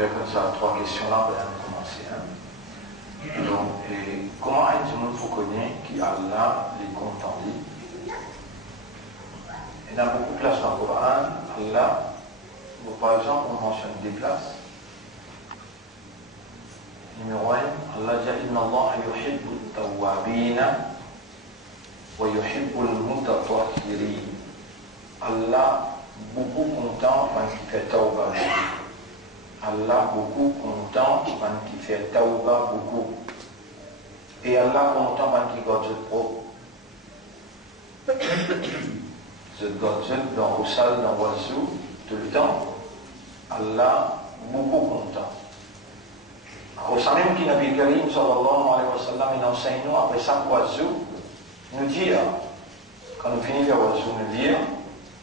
faire comme ça 3 questions là pour commencer. Hein. Donc, comment est-ce que vous connaissez qui Allah les compte en lui? Et dans beaucoup de places dans le Coran, Allah, par exemple, on mentionne des places. Numéro 1, Allah dit Inna Allah yuhibbu al-tawwabina wa yuhibbu al-mutatahhirin. Allah beaucoup content quand il fait tawbah. Allah beaucoup content quand il fait tawbah beaucoup. Et Allah content quand il garde le propre. Je garde dans le sale, dans l'oiseau, tout le temps. Allah beaucoup content. Au salam qui Nabi Karim sallallahu alayhi wa sallam il enseigne nous après chaque oiseau nous dire, quand nous finissons l'oiseau, nous dire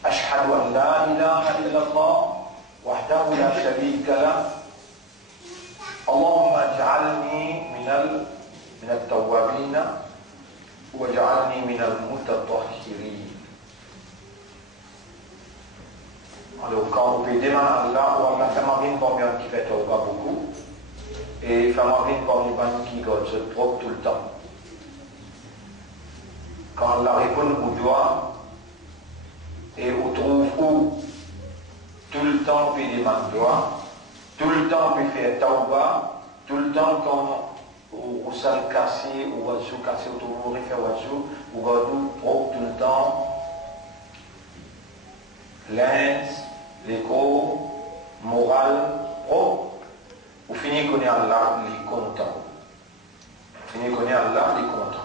Ashhadu an la ilaha illallah wahdahu la sharika lah Allahumma ij'alni min al-tawwabina waj'alni min al-mutatahhirin. Alors quand on peut demander à Allah, on a fait marine pour bien qui fait tawbah beaucoup. Et Famarine par les banques qui se propre tout le temps. Quand la répond au doigt, et on trouve où tout le temps on fait des mains de doigt, tout le temps on peut faire tauba, tout le temps quand on s'est cassé, ou oiseau cassé, on peut faire oiseau, ou gardou propre tout le temps, lens, l'écho, morale, propre. Vous finissez qu'on est Allah les contents. Vous finissez qu'on est Allah les contents.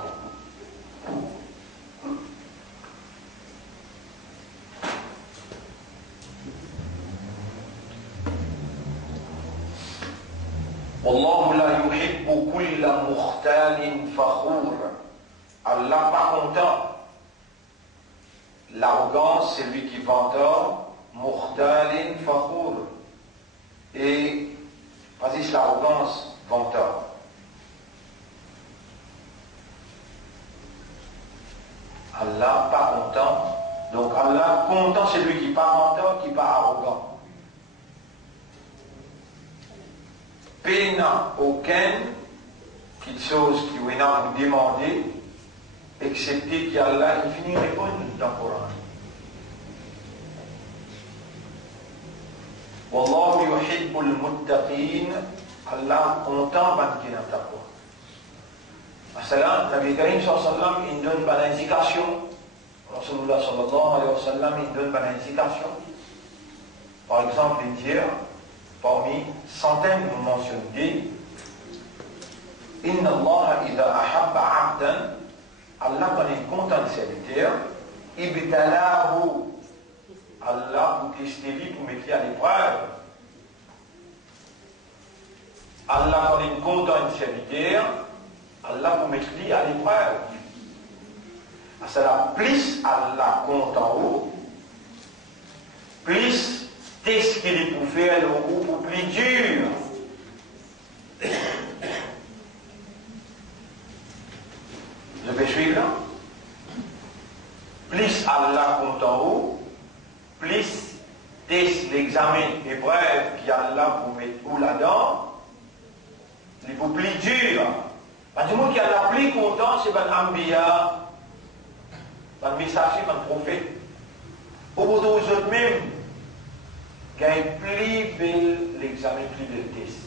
Wallahu la yuhibbu kulla mukhtalin fakhur. Allah pas content. L'arrogance, c'est lui qui vantore. Mukhtalin fakhur. Et vas-y, c'est l'arrogance, vantard. Allah pas content. Donc Allah content, c'est lui qui n'est pas vantard, qui n'est pas arrogant. Pena aucune chose qui vous demander, excepté qu'Allah il finit répondre dans le Coran. Wallahu yuhibbul muttaqin. Allah content ban qui n'a taqwa. Masalan, Nabi Karim sallallahu alayhi wa sallam il donne une indication. Rasulullah sallallahu alayhi wa sallam il donne une indication. Par exemple, il dit parmi centaines de mentionnées, Inna Allah idha ahabba abdan. Allah quand il content de serviteur, ibtalahu. Allah vous testez lui pour mettre à l'épreuve. Allah quand il content un serviteur, Allah vous mettre lui à l'épreuve. C'est-à-dire, plus Allah compte en haut, plus test qu'il est pour faire le haut pour plus dur. Je peux suivre là? Plus Allah compte en haut, plus test l'examen épreuve qui Allah pour mettre où là-dedans, il faut plus dur. Parce que le monde qui a la plus content, c'est le Ambiya, le messager, le prophète. Au bout d'eux autres même, gagne plus bel l'examen, plus bel test.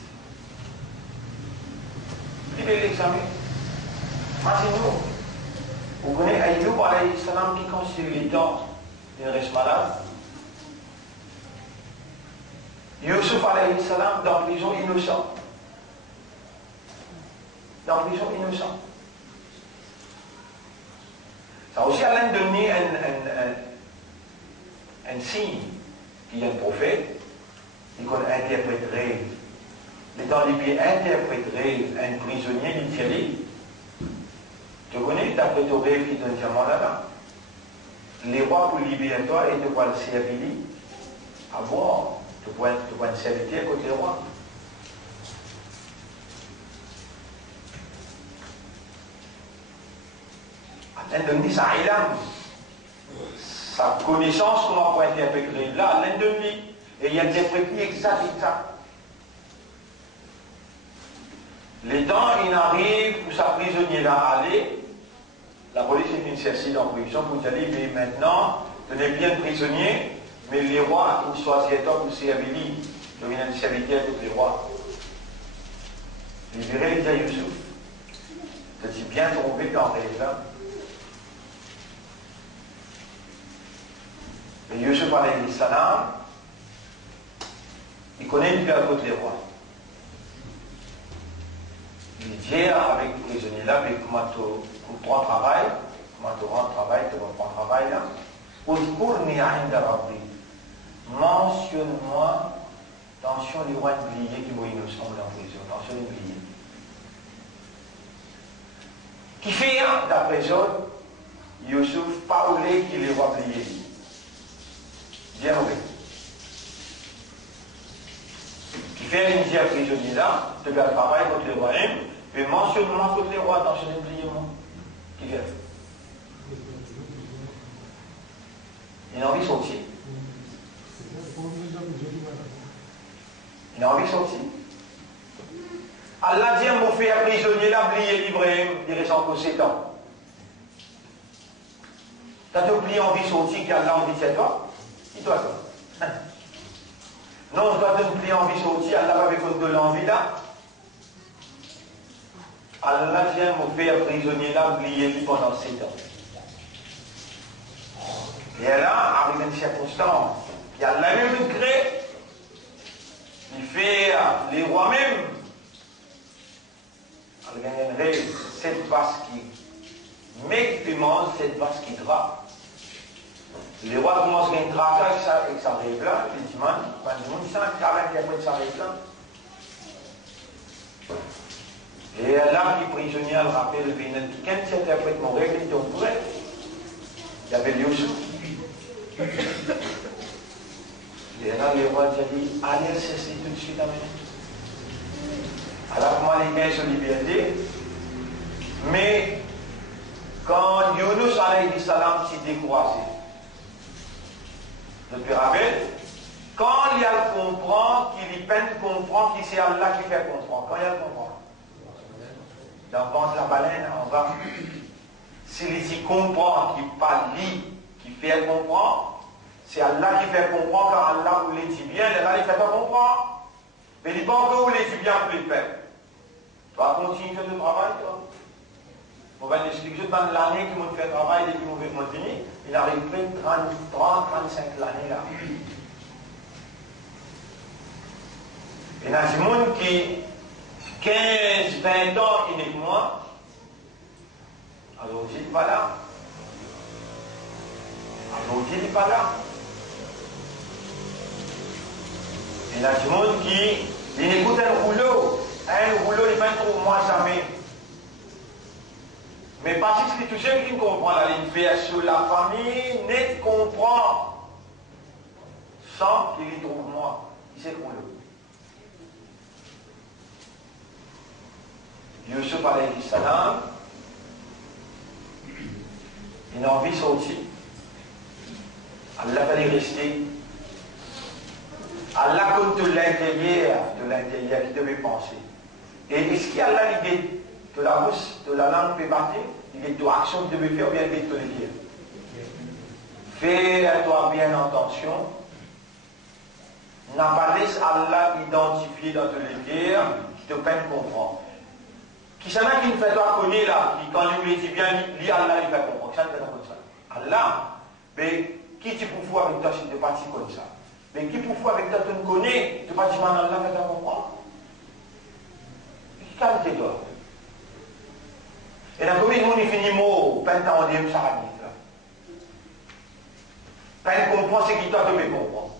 Plus bel l'examen. Imaginez-vous. Vous connaissez Aïyoub alayhi salam qui considère les temps, il reste malade. Yusuf alayhi salam dans la prison innocent. Dans la prison innocent. Ça aussi, Allah donné un signe qu'il y a un prophète, il connaît interprète rêve. Les dans les pieds interprète rêve, un prisonnier, il tire. Tu connais, d'après ton rêve qui donne diamant là-bas. Les rois pour libérer toi et te voir le servir à boire. Tu vois une serviteur à côté du roi. Allah donne sa ilham, sa connaissance, comment on peut interpréter là, Allah donne, et il interprète exact. Les temps, il arrive pour sa prisonnier là aller. La police est une celle-ci en prison pour dire, mais maintenant, tu n'es bien prisonnier, mais les rois, ils choisissent toi pour servir. Je viens de servir tous les rois. Libérer les Youssouf. C'est bien trompé dans les là. Mais Youssouf alayhi salam, il connaît bien contre les rois. Il dit avec le prisonnier là, mais comment tu prends travail, comment tu rends travail, tu reprends travail là. Mentionne-moi, attention les rois oubliés qui m'ont innocent en prison, attention les oubliés. Qui fait, d'après eux, Youssouf, pas voulu qu'il les rois oubliés. Bien oui. Qui fait une dire prisonnier là, tu vas travailler contre les rois, mais mentionne-moi contre les rois, attention les oubliés, moi. Qui vient? Il a envie de sortir. Il a envie de sortir. Allah dit, mon fait prisonnier là, oublié l'Ibrahim, il reste encore 7 ans. T'as oublié envie de sortir, qu'Allah envie de 7 ans? Il doit ça. Non, on doit oublier envie de sortir, Allah va avec de l'envie là. Allah dit, mon fait prisonnier là, oublié lui pendant 7 ans. Et là, arrive une circonstance. Il y a la même degré. Il fait les rois même. Il gagnerait cette vache qui m'expérimente, cette vache qui grappe. Les rois commencent à gagner avec sa règle là. Ils disent, man, quand le sang travaille avec sa règle là. Et là, les prisonniers le rappellent, quand tu interprètes mon règle, ils ont vrai. Il y avait Youssouf. Et là, les rois ont dit, allez cesser tout de suite. Alors, comment les gains sont liberté? Mais, quand Younous alayhi salam s'est découragé, je te rappelle, quand il y a le comprend, qu'il y peine comprend, qu'il c'est Allah qui fait comprendre. Quand il y a le comprend. Dans le ventre de la baleine, en bas, s'il y comprend, qu'il parle, qui fait comprendre, c'est Allah qui fait comprendre quand Allah vous les dit bien, Allah il fait pas comprendre. Mais il pense que vous les dit bien pour les faire. Tu vas continuer le travail, toi. On va l'expliquer dans l'année qui m'ont fait travail depuis que m'ont fini, il arrive plein 30-35 l'année là. Il y a des gens qui 15-20 ans uniquement, alors il n'est pas là. Alors il n'est pas là. Il y a des gens qui écoutent un rouleau, il va trop moi jamais. Mais parce que tout ce qui comprend la ligne fait sur la famille, net comprend sans qu'il y trouve moi. Il sait le rouleau. Youssouf alayhi salam, il a envie de sortir. Allah fallait rester. Allah compte de l'intérieur qui devait penser. Et est-ce qu'il y a l'idée de la bouche, de la langue peut battre, l'idée de l'action que tu devais faire ou bien l'idée de te le dire? Fais-toi bien attention. N'a pas laissé Allah identifier dans te le dire, qui te peine comprendre. Qui s'en a qui ne fait pas connaître là, qui quand il dit bien, lui Allah il fait comprendre. Ça ne fait pas comme ça. Allah, mais qui tu peux faire avec toi si tu n'es pas comme ça? Mais qui peut faire avec toi tu ne connais, tu ne pas dire Allah fait comprendre? Calme-toi. Et la commune, on y finit mot, peine t'en dire ça va vite. Peine comprendre ce qui t'a donné comprendre.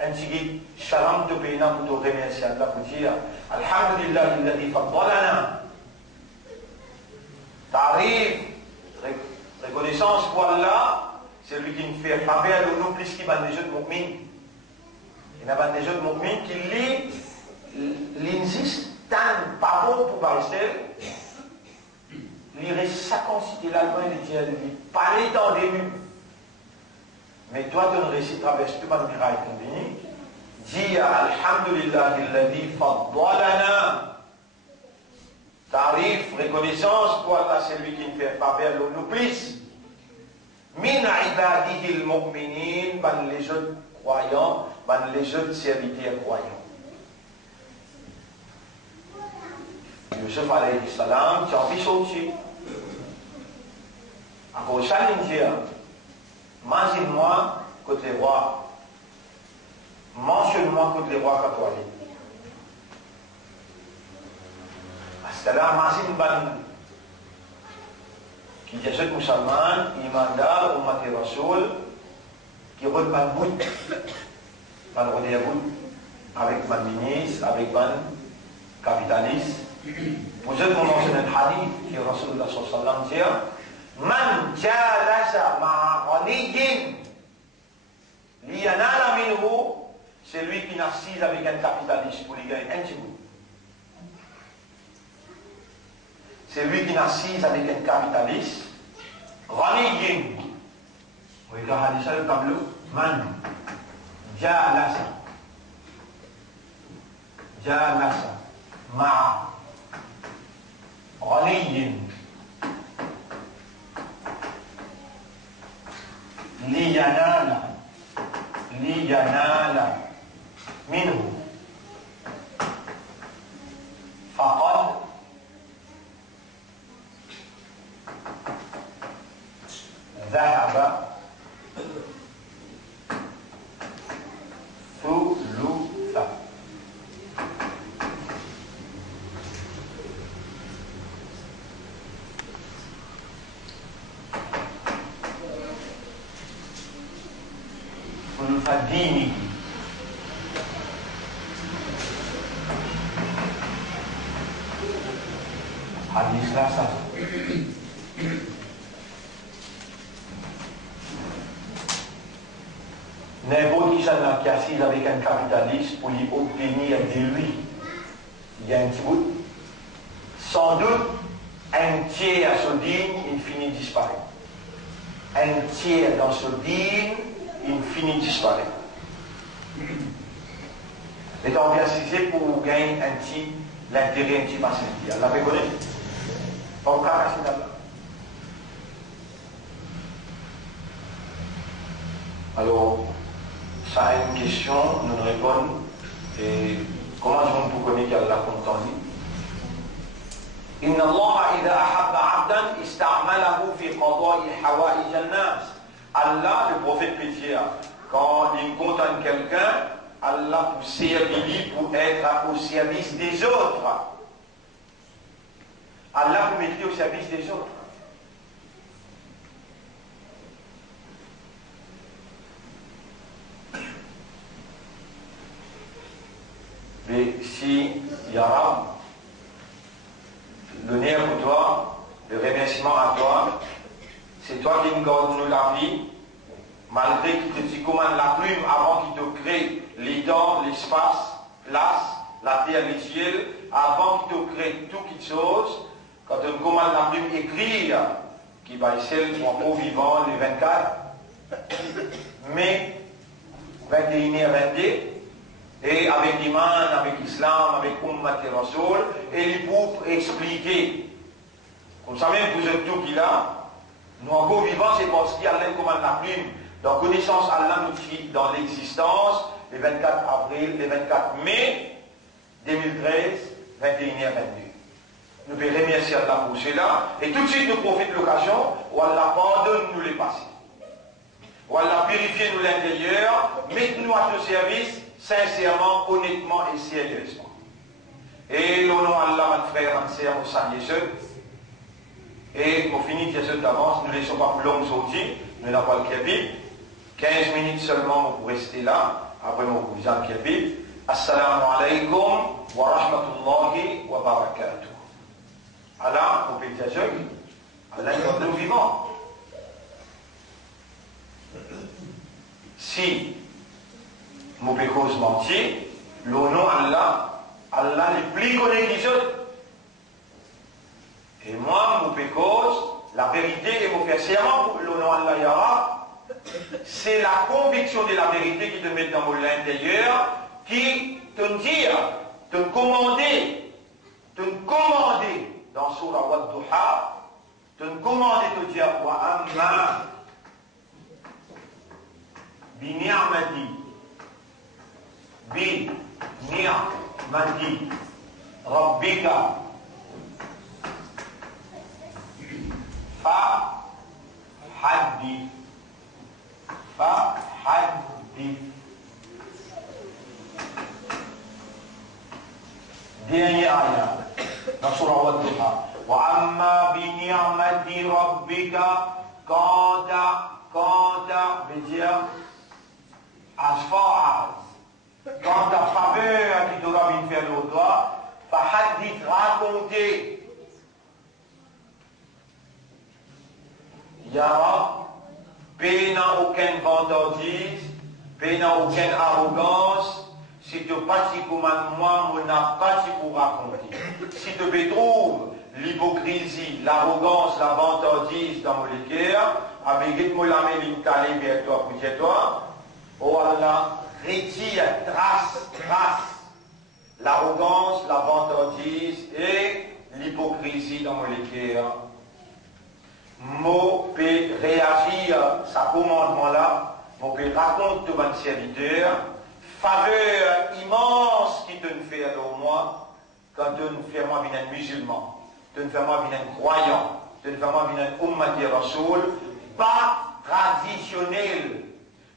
Ainsi que Shalom te paye pour te remercier Allah pour dire Alhamdulillah, il a dit Faddalana. T'arrives, reconnaissance pour Allah, c'est lui qui nous fait faveur de nous plus qu'il va des jeux de mu'min. Il y a des jeux de mu'min qui l'insistent. Pas bon pour Barrister, il reste 50 cités l'Allemagne, il dit à lui, parlez dans le début. Mais toi, tu ne récites traverse tout le miracle combini, dis Alhamdulillah, il a dit, Faddalana. Tarif, reconnaissance pour Allah, c'est lui qui ne fait pas faire nous plus. Min ibadihi al-mu'minin, ban les autres croyants, ban les autres serviteurs croyants. Yusuf alayhi salam, tu as vu sortir. Encore challenger, imagine-moi côté roi. Mentionne-moi côté roi catholique. Parce que là, imagine ban qui est un musulman, imandar, umat rasoul, qui roule ban bout, ban rodé bout, avec ban ministre, avec ban capitaliste. Vous êtes mentionné un hadith qui Rasulullah sallallahu alayhi wa sallam dit Man jalasa ma'a ghaniyyin liyanala minhu, c'est lui qui n'assise avec un capitaliste pour lui gagner un petit bout. C'est lui qui n'assise avec un capitaliste. Ghaniyyin. Vous regardez ça le tableau. Man jalasa ma'a ghaniyyin liyanala minhu faqad dhahaba thulutha. Thulutha dini. Hadis rasa. N'importe qui s'en qui assise avec un capitaliste pour lui obtenir de lui, il y a un petit bout. Sans doute, un tiers à ce dîme, il finit disparaît. Un tiers dans ce dîme, il finit disparaît. Étant bien assisé pour gagner un petit, l'intérêt un petit passé. Elle l'avait connu. Pas au cas national. Alors, ça a une question, nous répondons. Et comment je vous connais qu'Allah content dit Inna Allah idha ahabba abdan ista'malahu fi qada'i hawa'ij an-nas. Allah, le prophète Pétia, quand il contente quelqu'un, Allah pour servir pour être au service des autres. Allah vous mettez au service des autres. Mais si Yarab, le nerf pour toi, le remerciement à toi, c'est toi qui nous donnes la vie, malgré qu'il te dit commande la plume avant qu'il te crée les dents, l'espace, place, la terre, les cieux, avant qu'il te crée tout quelque chose, quand on commande la plume écrire, qui va celle en haut vivant les 24, mais 21h22, et avec l'Iman, avec l'Islam, avec Ummat et Rasoul, et les pour expliquer. Comme ça même, vous êtes tout qui là, nous encore vivants, c'est parce qu'Allah commande la plume. Donc, connaissance Allah nous fit dans l'existence, les 24 avril, les 24 mai 2013, 21h22. Nous pouvons remercier Allah pour cela, et tout de suite nous profitons de l'occasion où Allah pardonne-nous les passés. Où Allah purifie nous l'intérieur, mettez-nous à ton service, sincèrement, honnêtement et sérieusement. Et au nom d'Allah, mon frère, mon sœur, mon sang, et pour finir cette d'avance, nous ne laissons pas plus long sortir, nous n'avons pas le képit. 15 minutes seulement pour rester là, après nous vous en képit. Assalamu alaikum wa rahmatullahi wa barakatuh. Allah, pour péter à jeu, Allah est nous vivant. Si nous pouvons mentir, le nom Allah, Allah est plus connu que les autres. Et moi, mon pécose, la vérité, et mon faire serment pour le nom Allah Yara, c'est la conviction de la vérité qui te met dans mon intérieur, qui te dit, te commander dans Surah Wad-Duha, tu ne commandes de dire wa amma bi ni'mati rabbika fa haddi dernier ayat dans surah Wad-Duha wa amma bi ni'mati rabbika quand veut dire as far as quand ta faveur qui t'aura bien fait le doigt fa hadith raconter ya Rab, paix n'a aucune vantardise, paix n'a aucune arrogance. Si tu passes comme moi, on n'a pas pour raconter. Si tu trouves l'hypocrisie, l'arrogance, la vantardise dans mon cœur, avec moi la même calée vers toi, pour toi, oh Allah, retire, trace l'arrogance, la vantardise et l'hypocrisie dans mon cœur. Moi, peut réagir à ce commandement-là, moi, peut raconter tout mon serviteur, faveur immense qui te fait alors moi, quand tu ne fais moi un musulman, tu ne fais moi un croyant, tu ne fais moi un ummati rasoul, pas traditionnel,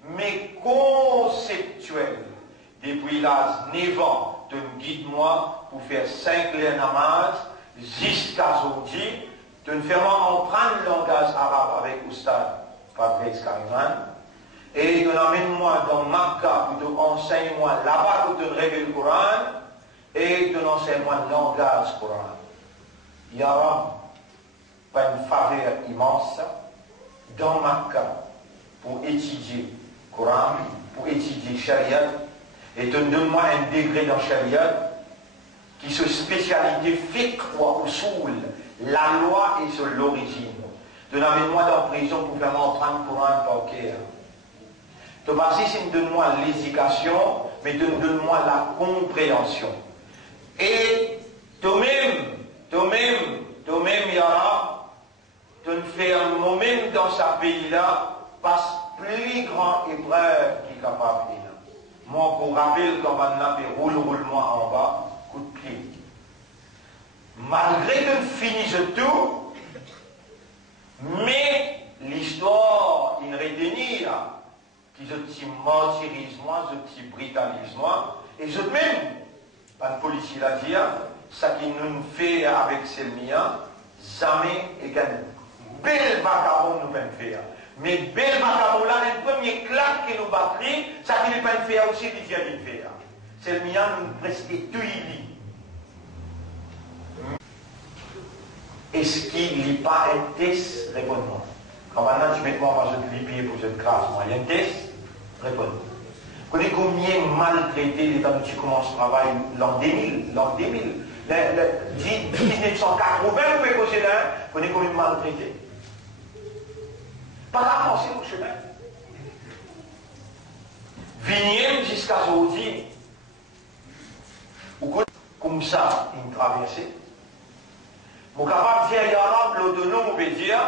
mais conceptuel. Depuis l'âge 9 ans, tu me guides moi pour faire 5 les namaz, jusqu'à aujourd'hui. Tu ne fais moi emprunter le langage arabe avec Oustad Fabrice Kariman et tu m'amènes-moi dans Makkah pour te enseigner-moi là-bas pour te révéler le Coran et tu enseignes-moi le langage Coran. Ya Rab, pas une faveur immense dans Makkah pour étudier le Coran, pour étudier Sharia et tu donnes-moi un degré dans Sharia qui se spécialité fiqh ou usul. La loi est sur l'origine. Tu n'amènes-moi dans la prison pour faire m'emprunter pour un paquet. Tu vas ici, donne-moi l'éducation, mais donne-moi la compréhension. Et toi-même, Yara, tu ne fais moi-même dans ce pays-là, passe plus grand épreuve qui est capable de là. Moi, pour rappeler quand on a fait roule-moi en bas, coup de pied. Malgré que nous finissons tout, mais l'histoire, il retenir qui je t'y martyrise moi, je t'y brutalise moi, et je même, pas de policier l'a dit, ça qui nous fait avec ces miens, jamais et qu'un bel vagabond nous peut faire. Mais bel vagabond là, le premier claque qui nous batterie, ça qui nous peut faire aussi, il vient de faire. C'est le mien, nous presque tout il. Est-ce qu'il n'y a pas un test? Réponds-moi. Quand maintenant tu mets moi, je te pieds pour cette grâce, moi, il y a un test? Réponds-moi. Vous connaissez combien maltraité les temps où tu commences le travail l'an 2000, 1980, vous pouvez causer là, vous connaissez combien maltraité? Pas la pensée au chemin. Vignem jusqu'à aujourd'hui, comme ça, une traversée. Mon capable de dire arabe, l'autonome, on peut dire,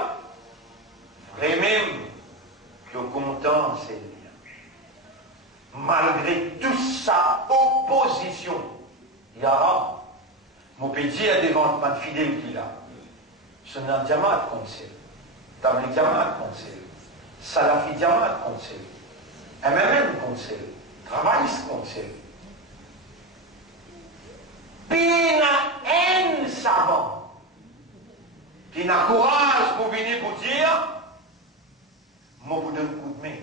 et même que content c'est bien. Malgré toute sa opposition, arabe, on peut dire devant le fidèle qu'il a. Ce n'est un diamant conseil, tabli diamant conseil, salafi diamant conseil, MMM conseil, travailliste conseil. Pina en savant. Qui n'a courage pour venir pour dire, moi vous donne un coup de main.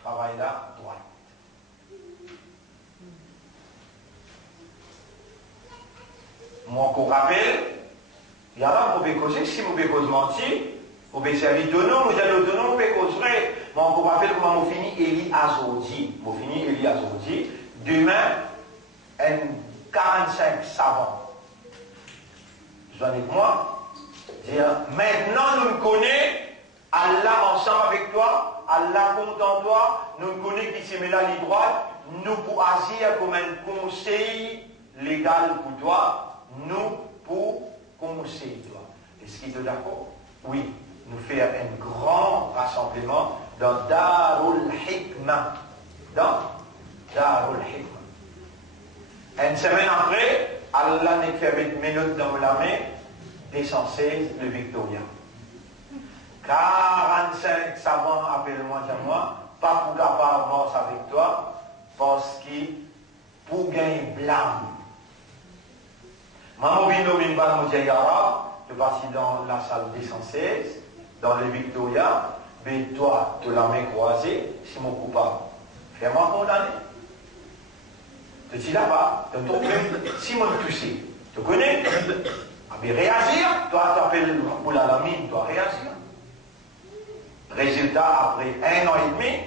Travail là, droit. Moi, qu'on rappelle, il y a là, vous pouvez causer, si vous pouvez causer mentir, vous pouvez servir de nous, vous allez de nous, vous pouvez causer vrai. Moi, qu'on rappelle comment vous finissez Eli Azodi. Vous finissez Eli Azodi. Demain, un 45 savants. J'en ai que moi. Dire, maintenant nous connaissons Allah ensemble avec toi, Allah content toi, nous connaissons qui s'est mis là les droits, nous pour agir comme un conseil légal pour toi, nous pour commencer. Est-ce qu'il est d'accord? Oui, nous faire un grand rassemblement dans Darul Hikmah. Dans Darul Hikmah. Une semaine après, Allah n'est fait 8 minutes dans la main, 216 le Victoria. 45 savants appellent-moi à moi, pas pour capable avec toi, parce que pour gagner blâme. Maman Bino Mimban Moudjayara, je passe dans la salle 216, dans le Victoria, mais toi, tu la main croisée, c'est mon coupable. Fais-moi condamner. Tu dis là-bas, tu te Simon Tussé. Tu connais? Ah, mais réagir, toi, tu appelles pour la lamine, tu dois réagir. Résultat, après 1 an et demi,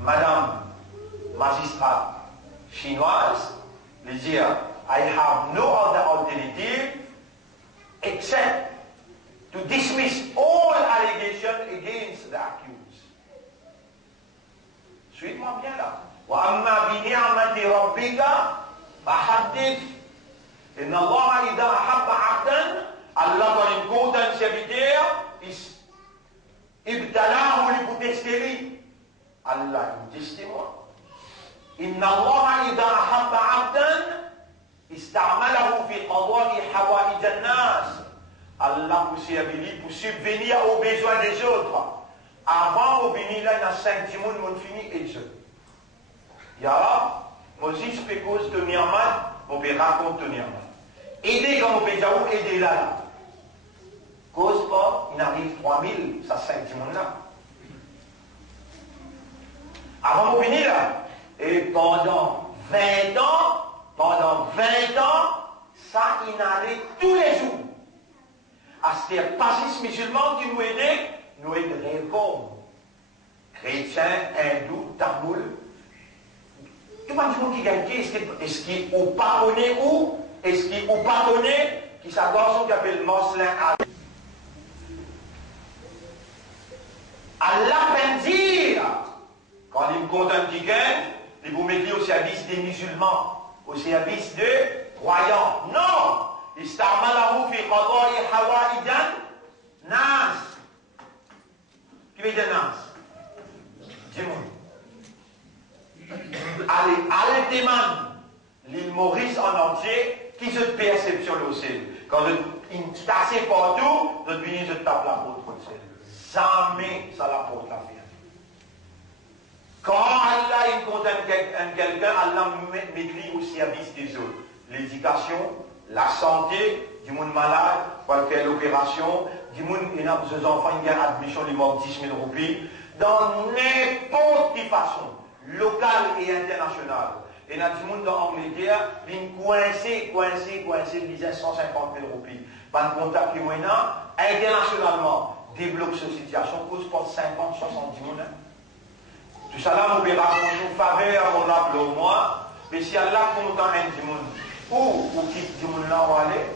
madame magistrate chinoise lui dit I have no other alternative except to dismiss all allegations against the accused. Suis-moi bien là. وَأَمَّا بِنِعْمَةِ رَبِّكَ فَحَدِّثْ إِنَّ اللَّهَ إِذَا أَحَبَّ عَبْدًا Allah quand il compte un serviteur, ibtalahu li potesteri. Allah il teste moi. Inna Allah idha ahabba abdan ista'malahu fi qada'i hawaïj an-nas. Allah pour servir, pour subvenir aux besoins des autres. Avant au béni là dans 5 timons mon fini et je. Ya Moses peut cause de Myanmar, on peut raconter Myanmar. Aider comme on peut dire aider là. Cause pas, il arrive 3000, ça 5 timons là. Avant au béni là. Et pendant 20 ans, ça inhalait tous les jours. À ce passistes musulmans qui nous aidaient comme chrétiens, hindous, tamouls. Tout le monde qui gagne, est-ce qu'il ou pas connaît ou est-ce qu'il ou pas connaît qui s'accorde qui appelle Moslem. Allah peut dire, quand il me condamne qui gagne, il vous mettez au service des musulmans, au service des croyants. Non! Ista'malahu fi qada'i hawaijan nas. Qui veut dire nas? Dis-moi. Allez demande l'île Maurice en entier qui se perception le ciel. Quand il tasse partout, notre vie se tape la porte au ciel. Jamais ça la porte la vie. Quand Allah il condamne quelqu'un, Allah met lui au service des autres. L'éducation, la santé, du monde malade, pour faire l'opération, du monde qui a des enfants, qui ont admission, ils manquent 10 000 roupies, dans n'importe quelle façon, locale et internationale. Et dans du monde dans l'Angleterre, ils coincé, ils disaient 150 000 roupies. Par le contact qui est internationalement, débloque cette situation, cause pour 50, 70 000. Tout ça là, nous verrons une faveur à mon appel au moins, mais si Allah content un du monde, ou quitte du monde là où aller,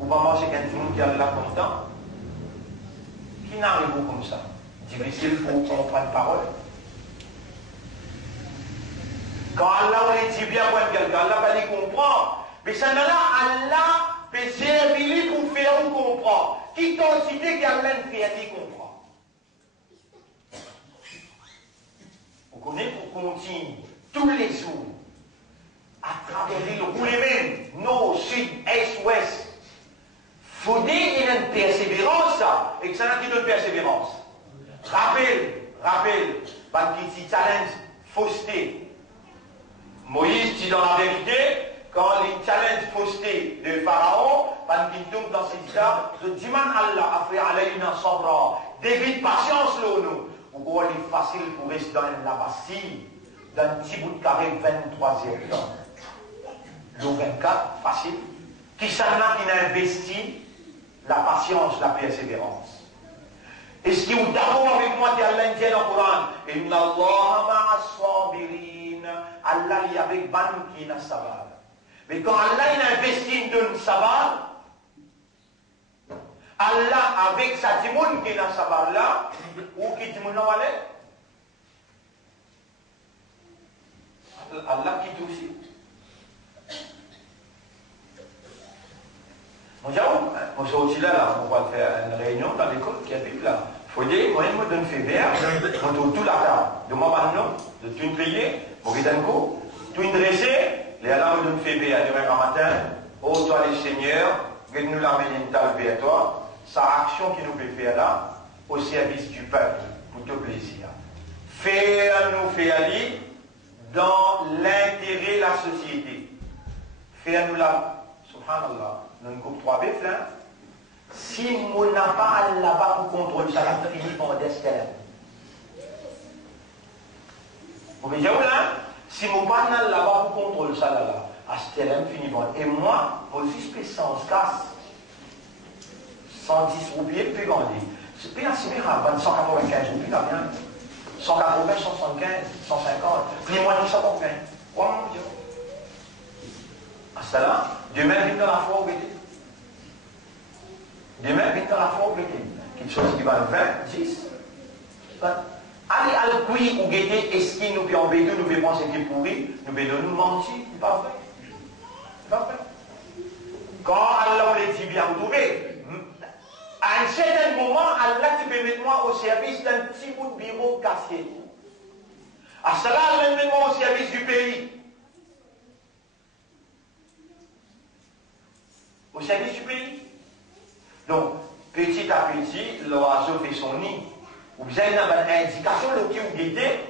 ou pas manger qu'un du monde qui a Allah content, qui n'arrive pas comme ça? Difficile pour comprendre la parole. Quand Allah on dit bien pour quelqu'un, Allah va les comprendre. Mais ça là, Allah peut servir pour faire ou comprendre. Qui t'a cité qu'Allah fait qui comprend? Vous connaissez pour continuer tous les jours à travers l'île roulement, nord, sud, est, ouest. Il faut dire qu'il y a une persévérance, ça. Et que ça n'a qu'une persévérance. Rappel, parce qu'il challenge fausseté. Moïse dit dans la vérité, quand il challenge fausseté de Pharaon, parce qu'il tombe dans ses états, je dis Allah a fait alayna sabra, débit patience là nous. Ou il est facile pour rester dans la Bastille, dans un petit bout de carré 23e temps. Le 24, facile. Qui s'en a qui a investi la patience, la persévérance. Est-ce qu'il est d'accord avec moi qui Allah dit dans le Coran? Inna Allah ma'as-sabirin. Allah est avec ban qui n'a sabar. Mais quand Allah il a investi dans le sabar, Allah avec sa timoun qui n'a sabar là, ou qui timoun n'a pas Allah qui tout aussi. On dit, on sortit là, on va faire une réunion dans l'école qui habite là. Il faut dire, moi, je me donne fait bien, on tourne tout la table. De moi, maintenant, de tout une prier, mon guidanko, tout une dressée, les allants me donnent fait bien demain matin. Oh, toi, les seigneurs, nous l'amener une table à toi. Sa action qui nous peut faire là, au service du peuple, pour tout plaisir. Faire-nous faire aller dans l'intérêt de la société. Faire-nous là, subhanallah, nous groupe 3 bêtes là. Si on n'a pas là-bas pour contrôler ça, on finit par destin. Vous voyez là? Si on n'a pas là-bas pour contrôler ça là, à ce finit par. Et moi, mon suspicion se casse. 110 roupiers, plus grandi. C'est bien assez bien, 195 roupiers, là, bien. 180, 175, 150, ni moins de 150. Oh mon Dieu. À cela, demain, vite dans la foi, demain, vite dans la foi, quelque chose qui va 20, 10. Allez à le cuit ou guetter, est-ce qu'il nous peut embêter, nous peut penser qu'il est pourri, nous peut nous mentir, c'est pas vrai. C'est pas vrai. Quand Allah les dit bien trouver, à un certain moment, Allah tu peux mettre moi au service d'un petit bout de bureau cassé. À cela, Allah met moi au service du pays. Au service du pays. Donc, petit à petit, l'oiseau fait son nid. Vous avez une indication, le qui vous guettez.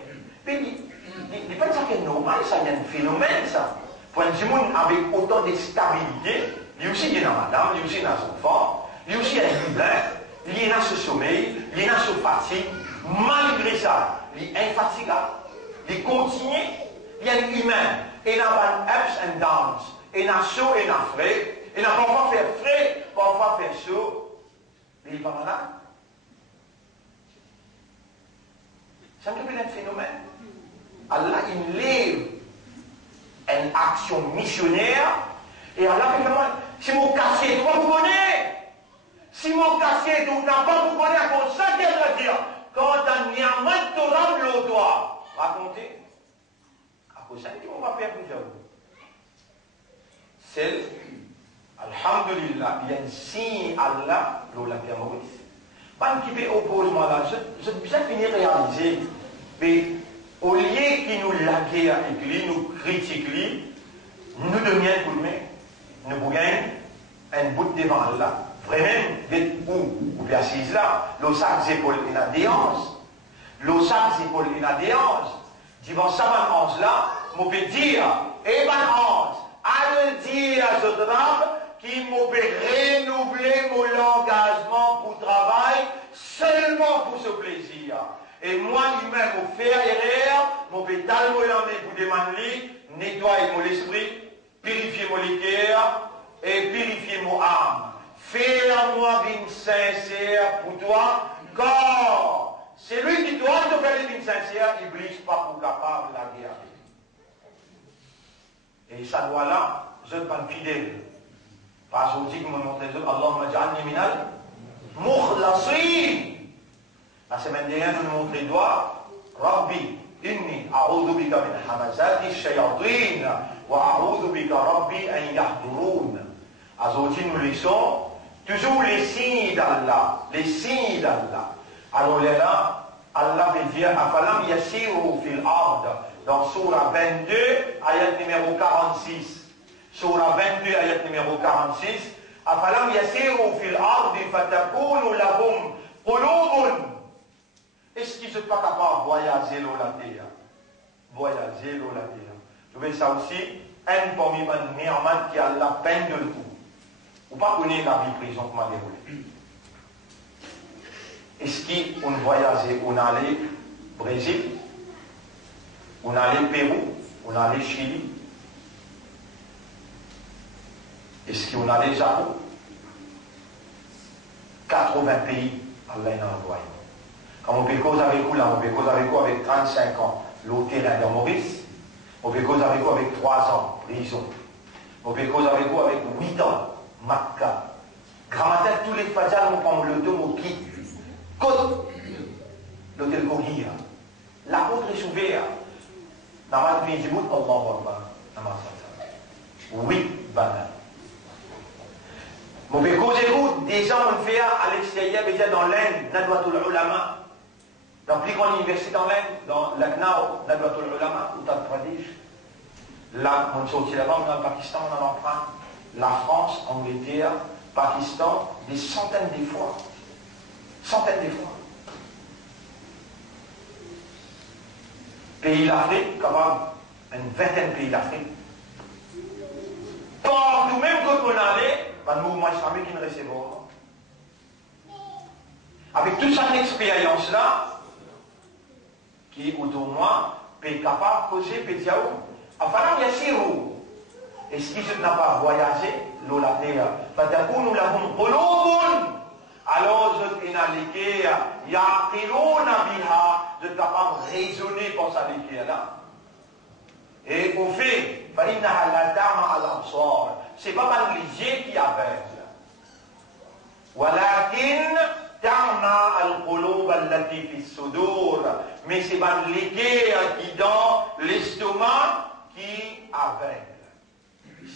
Mais il n'est pas ça qui est normal, ça, il y a un phénomène, ça. Pour un petit monde avec autant de stabilité, lui aussi il y a une madame, lui aussi il y a son enfant, lui aussi il y a un humain, il y a ce sommeil, il y a ce fatigue. Malgré ça, il est infatigable, il continue, il y a un humain, il y a ups and downs, il y a chaud et il y a frais, il y a parfois faire frais, parfois faire chaud, mais il n'est pas malade. C'est un peu un phénomène. Allah, il lève une action missionnaire et Allah fait comment? Si mon quartier, tu vas vous connaître. Si mon quartier, tu n'as pas vous connaître, comme ça qu'elle va dire. Quand un niamat t'aura le doigt, racontez. À cause de ça, on va faire pour vous. C'est, alhamdulillah, il y a un signe Allah, l'Olympia Maurice. Pas qui peut opposer moi là, je bien fini réaliser, mais au lieu qu'il nous laguait avec lui, nous critique lui, nous donnions un coup de main, nous gagnons un bout devant Allah. Vraiment, où bien assise là, le sac d'épaule est la déance. Le sac d'épaule est la déance. Devant ça, man là, je peux dire, et man à le dire à ce drame, qui m'a renouveler mon engagement pour le travail seulement pour ce plaisir. Et moi, lui-même, au faire erreur, mon pétale, mon lendemain pour demander, nettoyer mon esprit, purifier mon cœur et purifier mon âme. Fais-moi une sincère pour toi, car celui qui doit te faire une sincère, il ne brise pas pour capable de la guerre. Et ça doit là, je ne suis pas fidèle. Parce qu'on dit que mon nom de Allahumma ja'alni minal mukhlasin. La semaine dernière, nous montrons les doigts. Rabbi, inni a'udhu bika min hamazati shayatin wa a'udhu bika rabbi an yahdurun. Azoti, nous laissons toujours les signes d'Allah. Les signes d'Allah. Alors là, Allah veut dire afalam yasiru fil ard. Dans Surah 22, ayat numéro 46. Surah 22, ayat numéro 46. Afalam yasiru fil ard fatakunu lahum qulubun. Est-ce qu'ils ne sont pas capables de voyager l'eau la terre? Voyager l'eau la terre. Je veux ça aussi, un parmi les ni'mat qui a la peine de le coup. Ou pas connaître la vie prison comment dérouler. Est-ce qu'on voyageait, on allait au Brésil, on allait au Pérou, on allait au Chili? Est-ce qu'on allait au Japon? 80 pays, Allah n'a envoyé. Quand on peut causer avec vous, là, on peut causer avec vous avec 35 ans, le terrain de Maurice. On peut causer avec vous avec 3 ans, prison. On peut causer avec vous avec 8 ans, Makka. Grand matin, tous les fajars, on prend le deux mots qui côte l'hôtel Gogia. La côte est ouverte. Dans ma vie, je vous dis, Allah Akbar. 8 bananes. Mauvais cause écoute, des gens on fait à l'extérieur, déjà dans l'Inde, Nadwatul Ulama. Dans plus grande université dans l'Inde, dans Lucknow, Nadwatul Ulama, Uttar Pradesh. Là, on sortit là-bas, on est dans le Pakistan, on en emprunte. La France, Angleterre, Pakistan, des centaines de fois. Centaines de fois. Pays d'Afrique, quand même, une vingtaine de pays d'Afrique. Partout, même quand on allait, le mouvement islamique qui ne recevait pas. Avec toute cette expérience-là, qui autour de moi, peut être capable de causer, peut dire, enfin, il y a 6 roues. Et si je n'ai pas voyagé, l'eau la terre, nous l'avons alors je suis allé à je suis capable de raisonner pour ça là. Et au fait, c'est pas mal les yeux qui aveuglent. Mais c'est pas les yeux qui dans l'estomac qui aveuglent.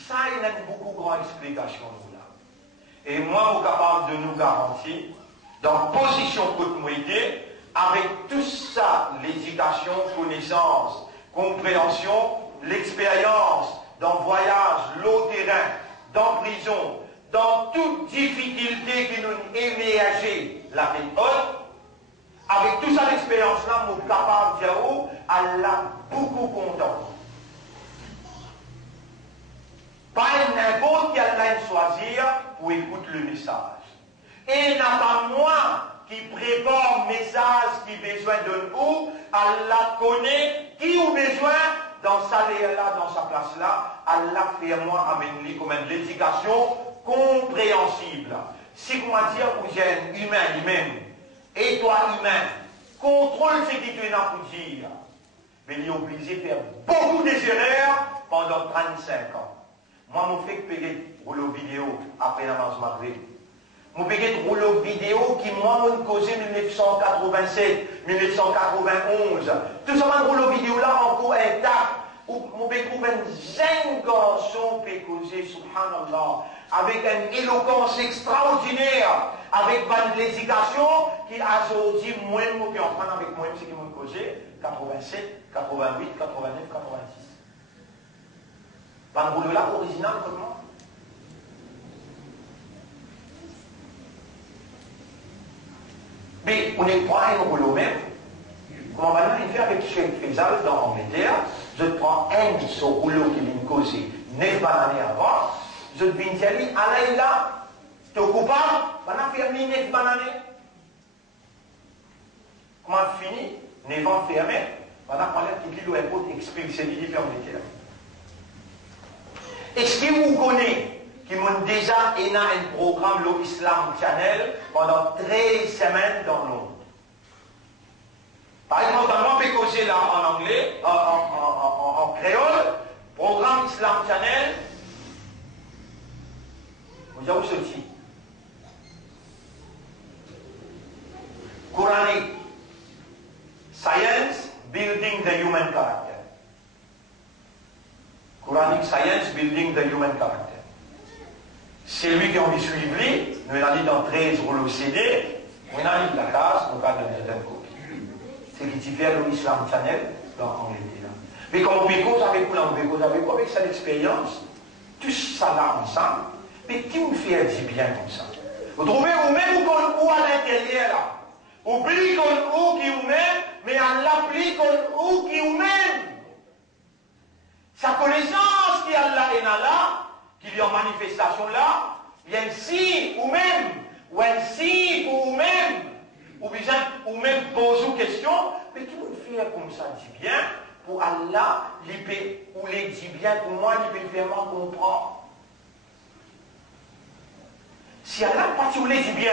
Ça, il y a beaucoup de grandes explications là. Et moi, je suis capable de nous garantir, dans position côte-moïté, avec tout ça, l'éducation, connaissance, compréhension, l'expérience, dans voyage, l'eau terrain, dans prison, dans toute difficulté qui nous émerge la tête haute, avec toute cette expérience-là, je suis capable de dire, oh, Allah beaucoup content. Pas n'importe qui Allah choisir pour écouter le message. Et il n'a pas moi qui prépare le message qui a besoin de nous. Allah connaît qui a besoin dans sa là, dans sa place là. Allah fait moi amener comme une éducation compréhensible. Si comment dire que j'ai un humain lui-même, et toi humain, contrôle ce qui te n'a pour dire. Mais il est obligé de faire beaucoup d'erreurs pendant 35 ans. Moi, je fais que payer rouleau vidéo après la marche maghreb. Je paye de rouleau vidéo qui, moi, m'a causé 1987, 1991. Tout ça, mon rouleau vidéo là, encore intact. Je peux trouver un jeune garçon qui peut causer, subhanallah, avec une éloquence extraordinaire, avec une l'éducation qui a aujourd'hui moins de mots qui en prennent avec moi, ce qui m'a causé, 87, 88, 89, 86. Pas le rouleau là, original, comment? Mais on n'est pas un rouleau même. Comment maintenant il fait avec Cheikh Faisal dans l'Angleterre? Je prends un ce rouleau qui vient causer 9 années avant. Je viens dire, allez là, tu es coupable, maintenant faire 9 années. Comment fini? 9 ans fermé, maintenant on a quitté l'aéroport expulsé de l'Angleterre. Est-ce que vous connaissez qui m'ont déjà eu un programme, le Islam Channel, pendant 13 semaines dans le monde? Par exemple, moi, je peux causer là en anglais, en créole, programme Islam Channel, vous avez ceci. Quranic Science Building the Human Character. Quranic Science Building the Human Character. C'est lui qui a envie de suivre, nous l'avons dit dans 13 rouleaux CD, nous l'avons dit la case, nous avons donné une copie. C'est qui fait l'Islam Channel dans l'Angleterre. Mais comme on peut cause avec vous, on peut cause avec vous, avec cette expérience, tout ça là ensemble, mais qui vous fait du bien comme ça? Vous trouvez vous-même ou à l'intérieur là? Oublie qu'on ou qui vous-même, mais on l'applique qu'on ou qui vous-même. Sa connaissance qui est là, qui est en manifestation là, il y a un signe ou même, ou un signe pour vous-même, ou bien, ou même poser une question, mais qui vous fait comme ça dit bien, pour Allah, ou les dit bien, pour moi, il peut vraiment comprendre. Si Allah pas si vous les dit bien,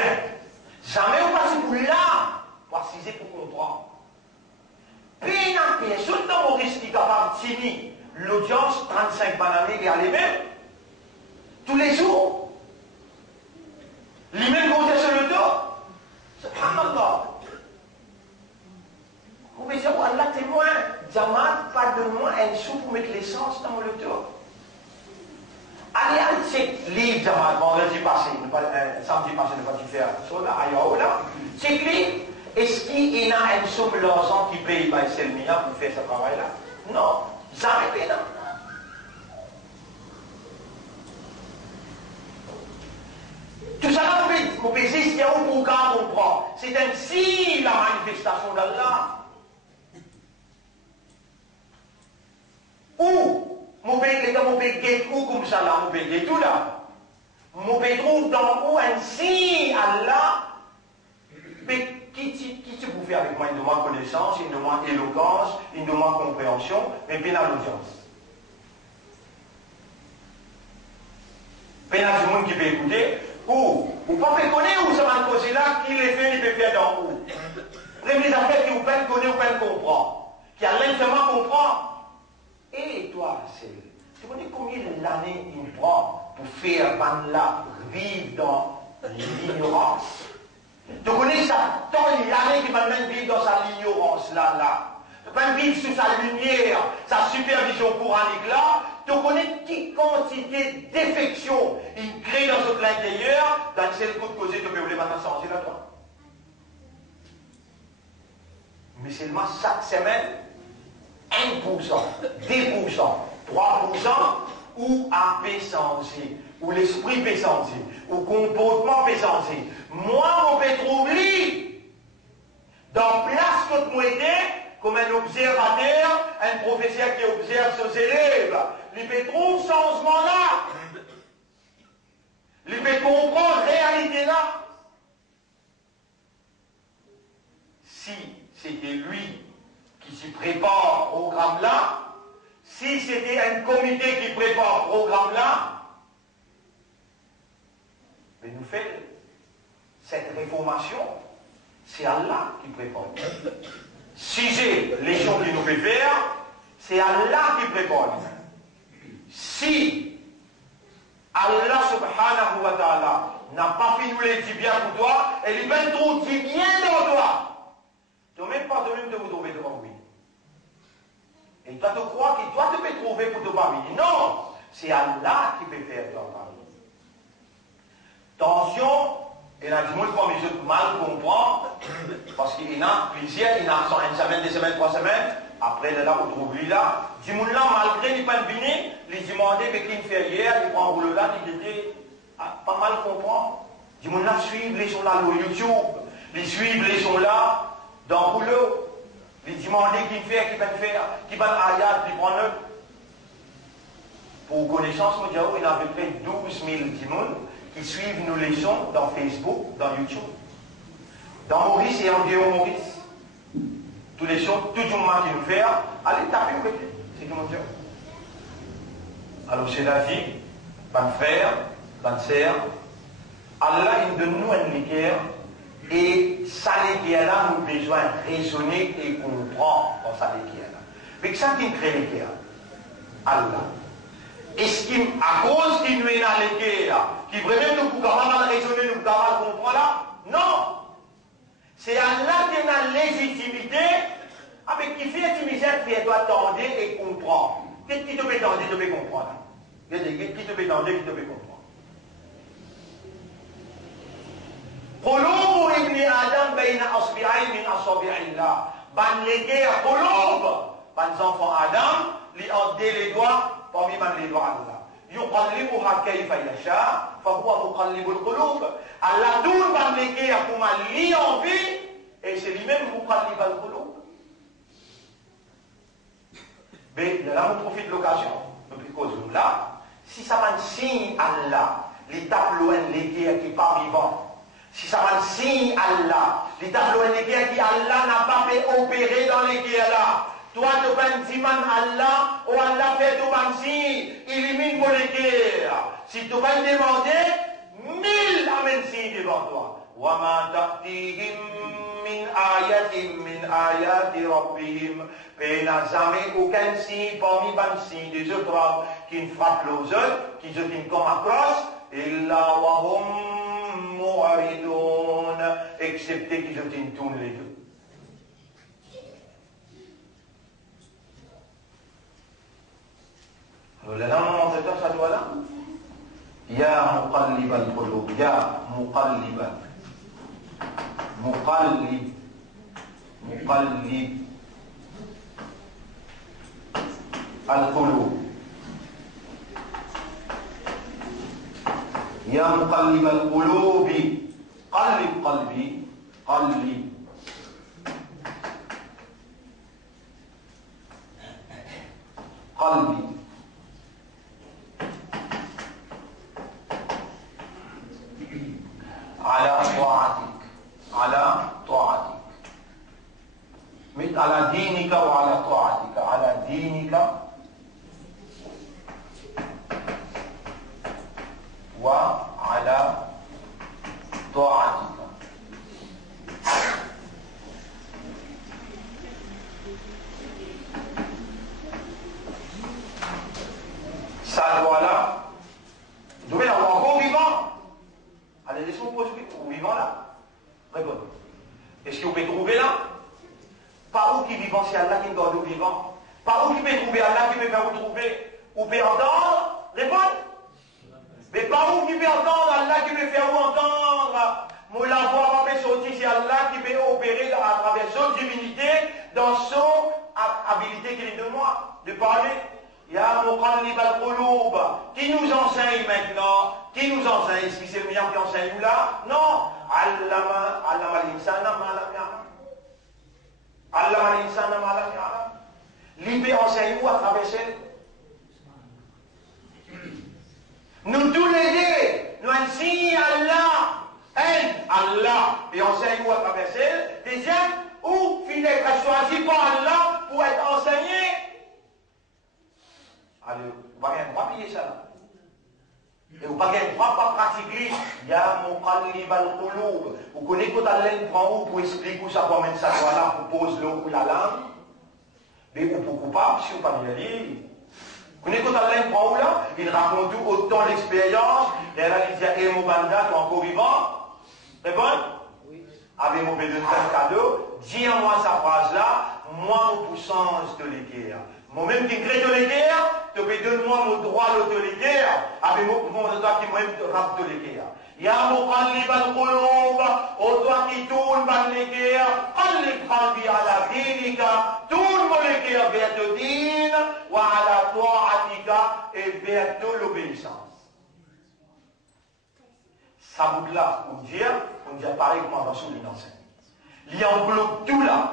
jamais vous passez pour là, pour assiser pour comprendre. Puis, personne dans mon risque qui est capable de tenir l'audience 35 bananes et aller même, tous les jours, lui-même compter sur le dos, subhanallah. Vous pouvez dire, Allah témoin, Jamal, pardonne-moi un sou pour mettre l'essence dans le dos. allez, c'est livre, vendredi passé, samedi passé, ne pas faire ça, ailleurs là. C'est livre. Est-ce qu'il y a une somme d'argent qui paye par Selmia pour faire ce travail-là? Non, jamais non. Tout ça, on peut essayer s'il y a un programme qu'on prend. C'est ainsi la manifestation d'Allah. Ou, mon pays, mon pays, ou comme ça là, mon pays, tout là. Mon pays trouve dans où ainsi Allah. Mais qui tu peux faire avec moi? Il demande connaissance, il demande éloquence, il demande compréhension, mais bien à l'audience. Bien à tout le monde qui peut écouter. Ou pas fait connaître où ça m'a causé là, qui les fait, il peut faire dans où. Même les affaires qui vous peine connaître ou peine comprendre. Qui a lentement comprendre. Et toi, tu connais combien d'années il prend pour faire là vivre dans l'ignorance? Tu connais ça, tant l'année qui va même vivre dans sa ignorance là. Tu peux même vivre sous sa lumière, sa supervision coranique là. Tu connais quelle quantité d'effections il crée dans notre intérieur, dans le coup de causer, tu peux vous les mettre changer là-dedans. Mais seulement chaque semaine, 1%, 2%, 3%, ou à peut changer, ou l'esprit peut changer, ou le comportement peut changer. Moi, on peut trouver dans place que moi comme un observateur, un professeur qui observe ses élèves, il peut trouver ce changement-là. Il peut comprendre la réalité là. Si c'était lui qui s'y prépare au programme là, si c'était un comité qui prépare le programme là, mais nous faisons cette réformation, c'est Allah qui prépare. Si j'ai les choses qu'il nous fait faire, c'est Allah qui prépare. Si Allah subhanahu wa ta'ala n'a pas fait nous les dire bien pour toi, et il va tout dit bien devant toi. Tu n'as même pas de même de vous trouver devant lui. Et toi, tu crois que toi, tu peux trouver pour te parler. Non, c'est Allah qui peut faire ton parler. Attention, il y a du monde qui mal comprendre, parce qu'il y a plusieurs, il y a une semaine, 2 semaines, 3 semaines, après là, on trouve lui là. Du monde là, malgré qu'il n'est pas venu, il demandait ce qu'il fait hier, il prend un rouleau là, il était pas mal comprendre. Du monde là, suivent les gens là sur YouTube, ils suivent les gens là dans le rouleau. Il demandait qu'il fait, qu'il va faire, qu'il va ayat, qu'il prend le. Pour connaissance, il y a à peu près 12 000 dimons qui suivent nos leçons dans Facebook, dans YouTube. Dans Maurice et en Guillaume Maurice. Tous les choses, tout le monde qui nous fait, allez taper au côté. C'est comment dire. Alors c'est la vie, mon frère, ma sœur. Allah, il donne nous un équerre. Et ça l'équerre là, nous avons besoin de raisonner et comprendre dans ça l'équerre là. Mais ça qui crée l'équerre, Allah. Est-ce qu'à cause qu'il nous est dans l'équerre, qui vraiment nous pouvons mal raisonner, nous pouvons mal comprendre là? Non! C'est Allah qui est dans la légitimité, avec qui fait tu misère, qui doit tendre et comprendre. Qu'est-ce qui te peut tendre, tu peux comprendre? Qu'est-ce qui te peut tendre, qui te peut comprendre? قلوب ابن آدم بين أصبعين من أصابع الله. Ban l'équerre, قلوب. Ban enfants Adam, li ont les doigts, parmi les doigts Allah. يقلبها كيف يشاء فهو مقلب القلوب. Allah tourne ban l'équerre pour ma li en vie, et c'est lui-même مقلب القلوب. Mais là, on profite de l'occasion, depuis cause là, si ça m'a signe Allah, les tableaux l'équerre qui n'est pas vivant. Si ça va signe Allah, les tableaux l'équerre qui Allah n'a pas fait opérer dans l'équerre là. Toi, tu vas dire Allah, ou Allah fait tout ban signe, élimine mon équerre. Si tu vas demander, 1000 amènes signes devant toi. وَمَا تَأْتِيهِمْ مِنْ آيَةٍ مِنْ آيَاتِ رَبِّهِمْ. Et il n'a jamais aucun signe parmi les signes des autres hommes qui ne frappent les autres, qui se tiennent comme à crosse, إِلَّا وَهُمْ excepté qu'ils obtiennent tous les deux. Alors là, on entend ça doit là. Ya muqallib al-qulub, ya muqallib al-qulub. Ya muqallib al-qulub, qallib qalbi, qallib. Qalbi. Ala ta'atik. Ala ta'atik. Ala dinika wa ala ta'atika. Ala dinika wa ala ta'atika. Ça doit-là, vous devez l'avoir encore vivant. Allez, laissons poser au vivant là. Répondez. Est-ce que vous pouvez trouver là? Par où qui vivant, c'est Allah qui nous donne au vivant. Par où qui peut trouver Allah qui peut faire vous trouver? Vous pouvez entendre? Répondez. Mais par où qui peut entendre Allah qui peut faire vous entendre? Moi, la voix va sortir, c'est Allah qui peut opérer à travers son divinité, dans son habilité qu'il est de moi, de parler. Ya muqallib al-qulub, qui nous enseigne maintenant? Qui nous enseigne? Est-ce que c'est le meilleur qui enseigne là? Non. Allama al-insana ma lam ya'lam. Allama al-insana ma lam ya'lam. L'IP enseigne où à travers elle? Nous tous les deux, nous enseignons Allah, et enseigne où à travers elle? Deuxième, où il est choisi par Allah pour être enseigné? Allez, vous n'avez pas le droit de payer ça là. Et vous n'avez pas le droit de pratiquer. Ya muqallib al-qulub. Vous connaissez quand Allah prend où pour expliquer où ça va mettre ça là, pour poser l'eau pour la langue. Mais vous pour coupable si vous ne pouvez pas lire. Vous connaissez quand Allah prend où là? Il raconte autant l'expérience. Et là, il dit à Mobanda, tu es encore vivant? Répondez? Oui. Avec mon bédouin cadeau, dis-moi sa phrase là, moi, mon puissance de l'équerre. Moi-même qui crée de l'équerre, te peux donner-moi mon droit de l'équerre, avec mon droit qui moi-même te rappe de l'équerre. Ya muqallib al-qulub, au toi qui tourne par l'équerre, qallib qalbi ala dinika, tourne mon équerre vers te din, wa ala ta'atika, et vers te l'obéissance. Ça vous là, on dit pareil comme dans son enseigne. Il englobe tout là.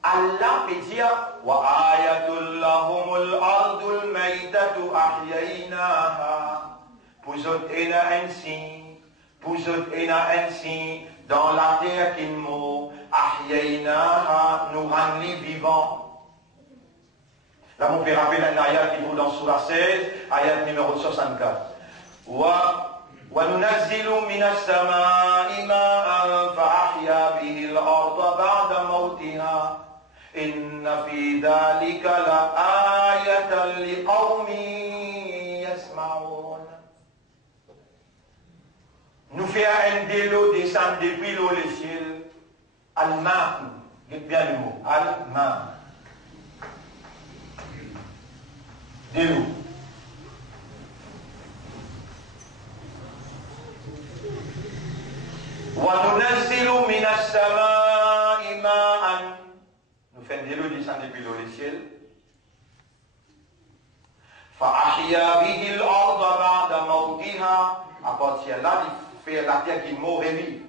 Allah peut dire wa ayatul lahumul ardul maitatu ahyaynaha. Pour eux, il y a ainsi dans la terre qui meurt, ahyaynaha, nous rendons vivants. Là, mon père rappelle un ayat qui trouve dans Surah 16, ayat numéro 64. وَنُنَزِّلُ مِنَ السَّمَاءِ مَاءً فَأَحْيَا بِهِ الْأَرْضَ بَعْدَ مَوْتِهَا إِنَّ فِي ذَلِكَ لَآيَةً لِقَوْمٍ يَسْمَعُونَ. Nous faisons un délo descendre depuis l'eau le ciel. Al-Ma', dites bien le mot. Al-Ma'. Délo. وَنُنَزِّلُ مِنَ السَّمَاءِ مَاءً. Nous faisons de l'eau descendre depuis l'eau le ciel. فَأَحْيَا بِهِ الْأَرْضَ بَعْدَ مَوْتِهَا. À partir de là, il fait la terre qui meurt et vit.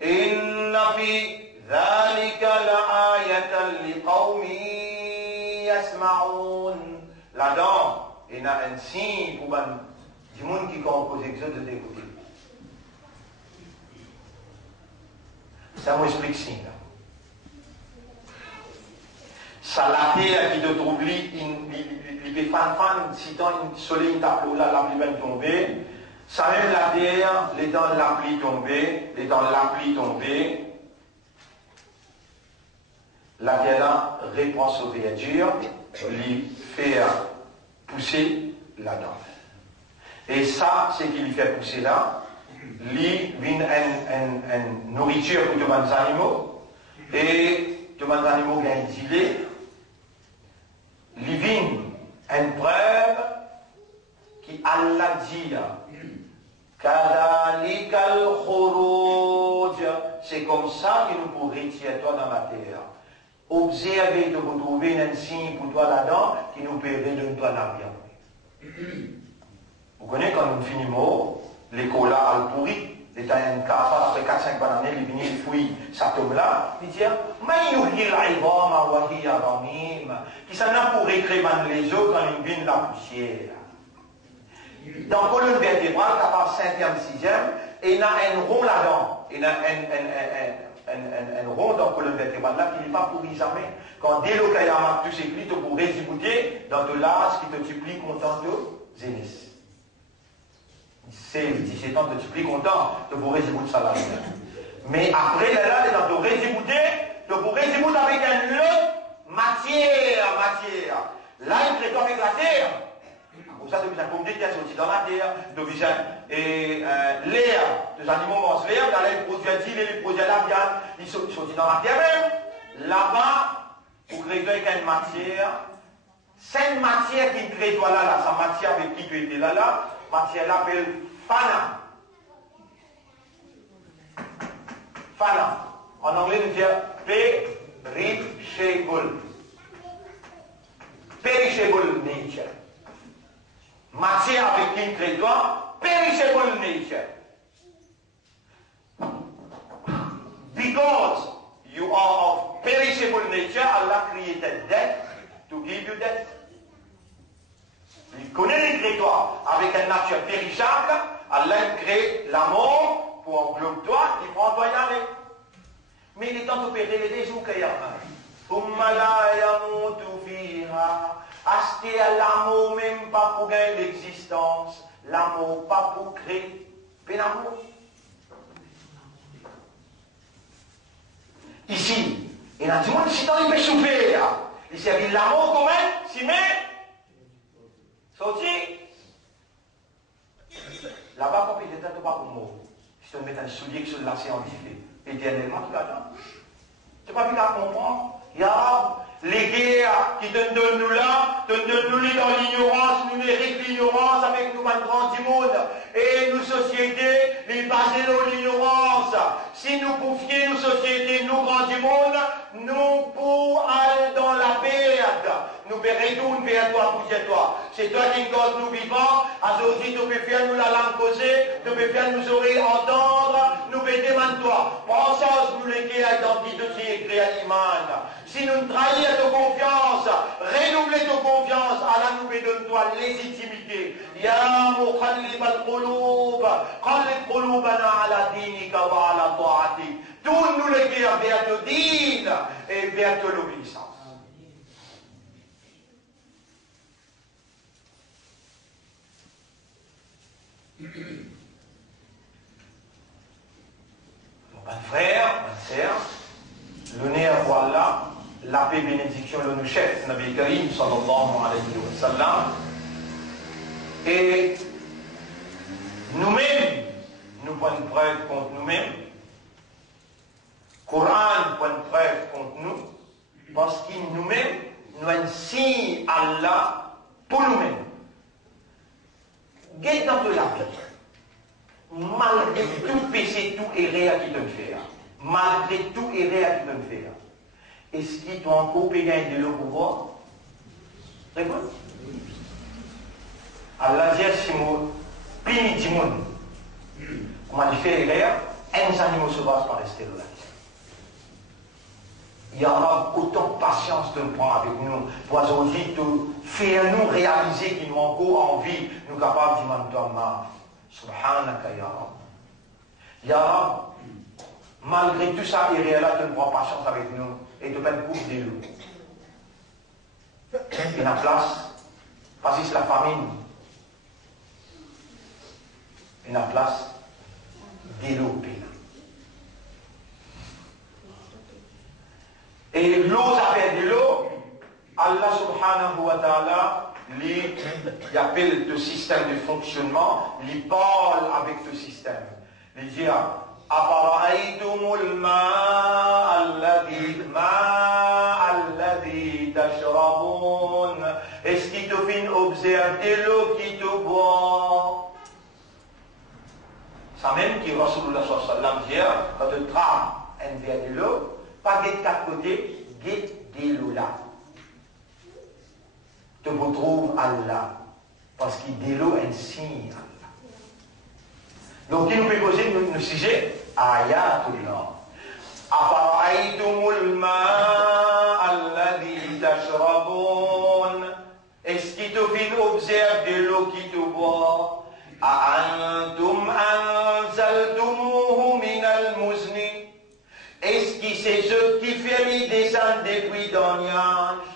إِنَّ فِي ذَلِكَ لَآيَةً لِقَوْمٍ يَسْمَعُونَ. Là-dedans, il y a un signe pour du monde qui compose l'exode de l'écouter. Ça m'explique signe. Ça la terre qui te trouve, il fait fan, si tant une soleil tape là, la pluie va tomber. Ça même la terre, les temps de la pluie tomber, les temps de la pluie tomber. La terre là reprend sa verdure, lui fait pousser là-dedans. Et ça, c'est qui lui fait pousser là. Lui vient une nourriture pour tous les animaux et tous les animaux gagnent des idées. Lui vient une preuve qui Allah dit observer, de vous trouver un signe pour toi là-dedans qui nous permet de nous donner la vie. Vous connaissez quand nous finissons, l'école là, elle pourrit. Il y a un cas, après 4-5 bonnes années, il vient, il fouille cet homme-là, il dit, mais il y a qui s'en a pour écrire les os quand il vient la poussière. Dans la colonne vertébrale, capable 5e, 6e, il y a un rond là-dedans. Il y a un rond dans la colonne vertébrale là qui n'est pas pourri jamais. Quand dès le cas, il y a tous ces plis, tu peux résibuter dans de l'âge qui te supplie content de zénith. 17 ans, tu es plus content de vous résoudre ça là. Mais après, là, dans te résoudre, de vous résoudre avec une autre matière. Là, il traite avec la terre. Pour ça, tu as comme des qui sont aussi dans la terre, et l'air, les animaux mangent l'air, dans les produits d'île et les produits de la viande, ils sont aussi dans la terre même. Là-bas, vous créez avec une matière, c'est une matière qui crée toi là, sa matière avec qui tu étais là, matière l'appelle fana. Fana. En anglais, nous disons perishable. Perishable nature. Matière avec qui tu crée toi, perishable nature. Because you are of perishable nature, Allah created death to give you death. Il connaît les créatoires avec une nature périssable, Allah crée la mort pour englober toi, il prend toi y aller. Mais il est temps d'opérer les deux jours qu'il y a. Acheter l'amour même pas pour gagner l'existence, l'amour pas pour créer, mais l'amour. Ici, il y a du monde qui s'est peut souffrir. Il s'agit de l'amour quand même, si mais. Sorti. Là-bas, quand il était pas pour moi, si tu mets un soulier qui se lasse en diffé, éternellement, tu l'attends. Tu n'as pas vu la comprendre. Il y a les guerres qui te donnent nous là, te donnent nous dans l'ignorance, nous méritent l'ignorance avec nous, man grand du monde. Et nos sociétés, les basées dans l'ignorance. Si nous bouffions nos sociétés, nous grands du monde, nous pour aller dans la perte. Nous verrons nous vers toi, pour toi. C'est toi qui garde nous vivants. Aujourd'hui, tu peux faire nous la langue causer, tu peux faire nous oreilles entendre, nous peux demander toi. Prends sens nous les qui identité qui est créé à l'image. Si nous trahissons ta confiance, renouveler ta confiance, Allah nous donne-toi légitimité. Ya muqallib al-qulub, qallib qulubana ala dinika wa ala ta'atik. Tourne-nous les cœurs vers te din et vers te l'obéissance. Mon frère, ma sœur, l'honneur à Allah, la paix bénédiction, le nous chef, Nabi Karim, sallallahu alayhi wa sallam, et nous-mêmes, nous prenons preuve contre nous-mêmes, Coran prend preuve contre nous, parce qu'il nous-mêmes, nous un signe Allah pour nous-mêmes. Guette dans de la vie. Malgré tout péché, tout erreur qui te fait. Malgré tout erreur qui te fait. Est-ce qu'il doit encore payer de le pouvoir? Réponds. Allah dit si nous punissons du monde, comment il fait erreur, un animal sauvage pas rester là. Il y aura autant de patience de prendre avec nous pour aujourd'hui de faire nous réaliser qu'il nous a encore envie, nous capables de demander Subhanaka ya Rab. Ya Rab, malgré tout ça, il est là de prendre patience avec nous et de mettre coupe de l'eau. Et la place, parce que c'est la famine. Et la place, de l'eau. Et l'eau, ça fait de l'eau. Allah subhanahu wa ta'ala, il appelle le système de fonctionnement, il parle avec le système. Il dit, Afara'aytumul ma'a alladhi tashrabun. Est-ce qu'il te fait observer l'eau qui te boit? Ça même qui Rasulullah sallallahu alayhi wa sallam dit, quand tu trames un verre de l'eau, pas guette quatre côtés, guette de l'eau là. Tu retrouves Allah. Parce qu'il dit l'eau un signe Allah. Donc, il nous peut poser le sujet Ayatullah. Afara'aytumul ma'a alladhi tashrabun. Est-ce qu'il te fait observer de l'eau qui te boit? A'antum anzaltumuhu minal muzni. Est-ce que c'est ce qui fait les descendre depuis dans nuage?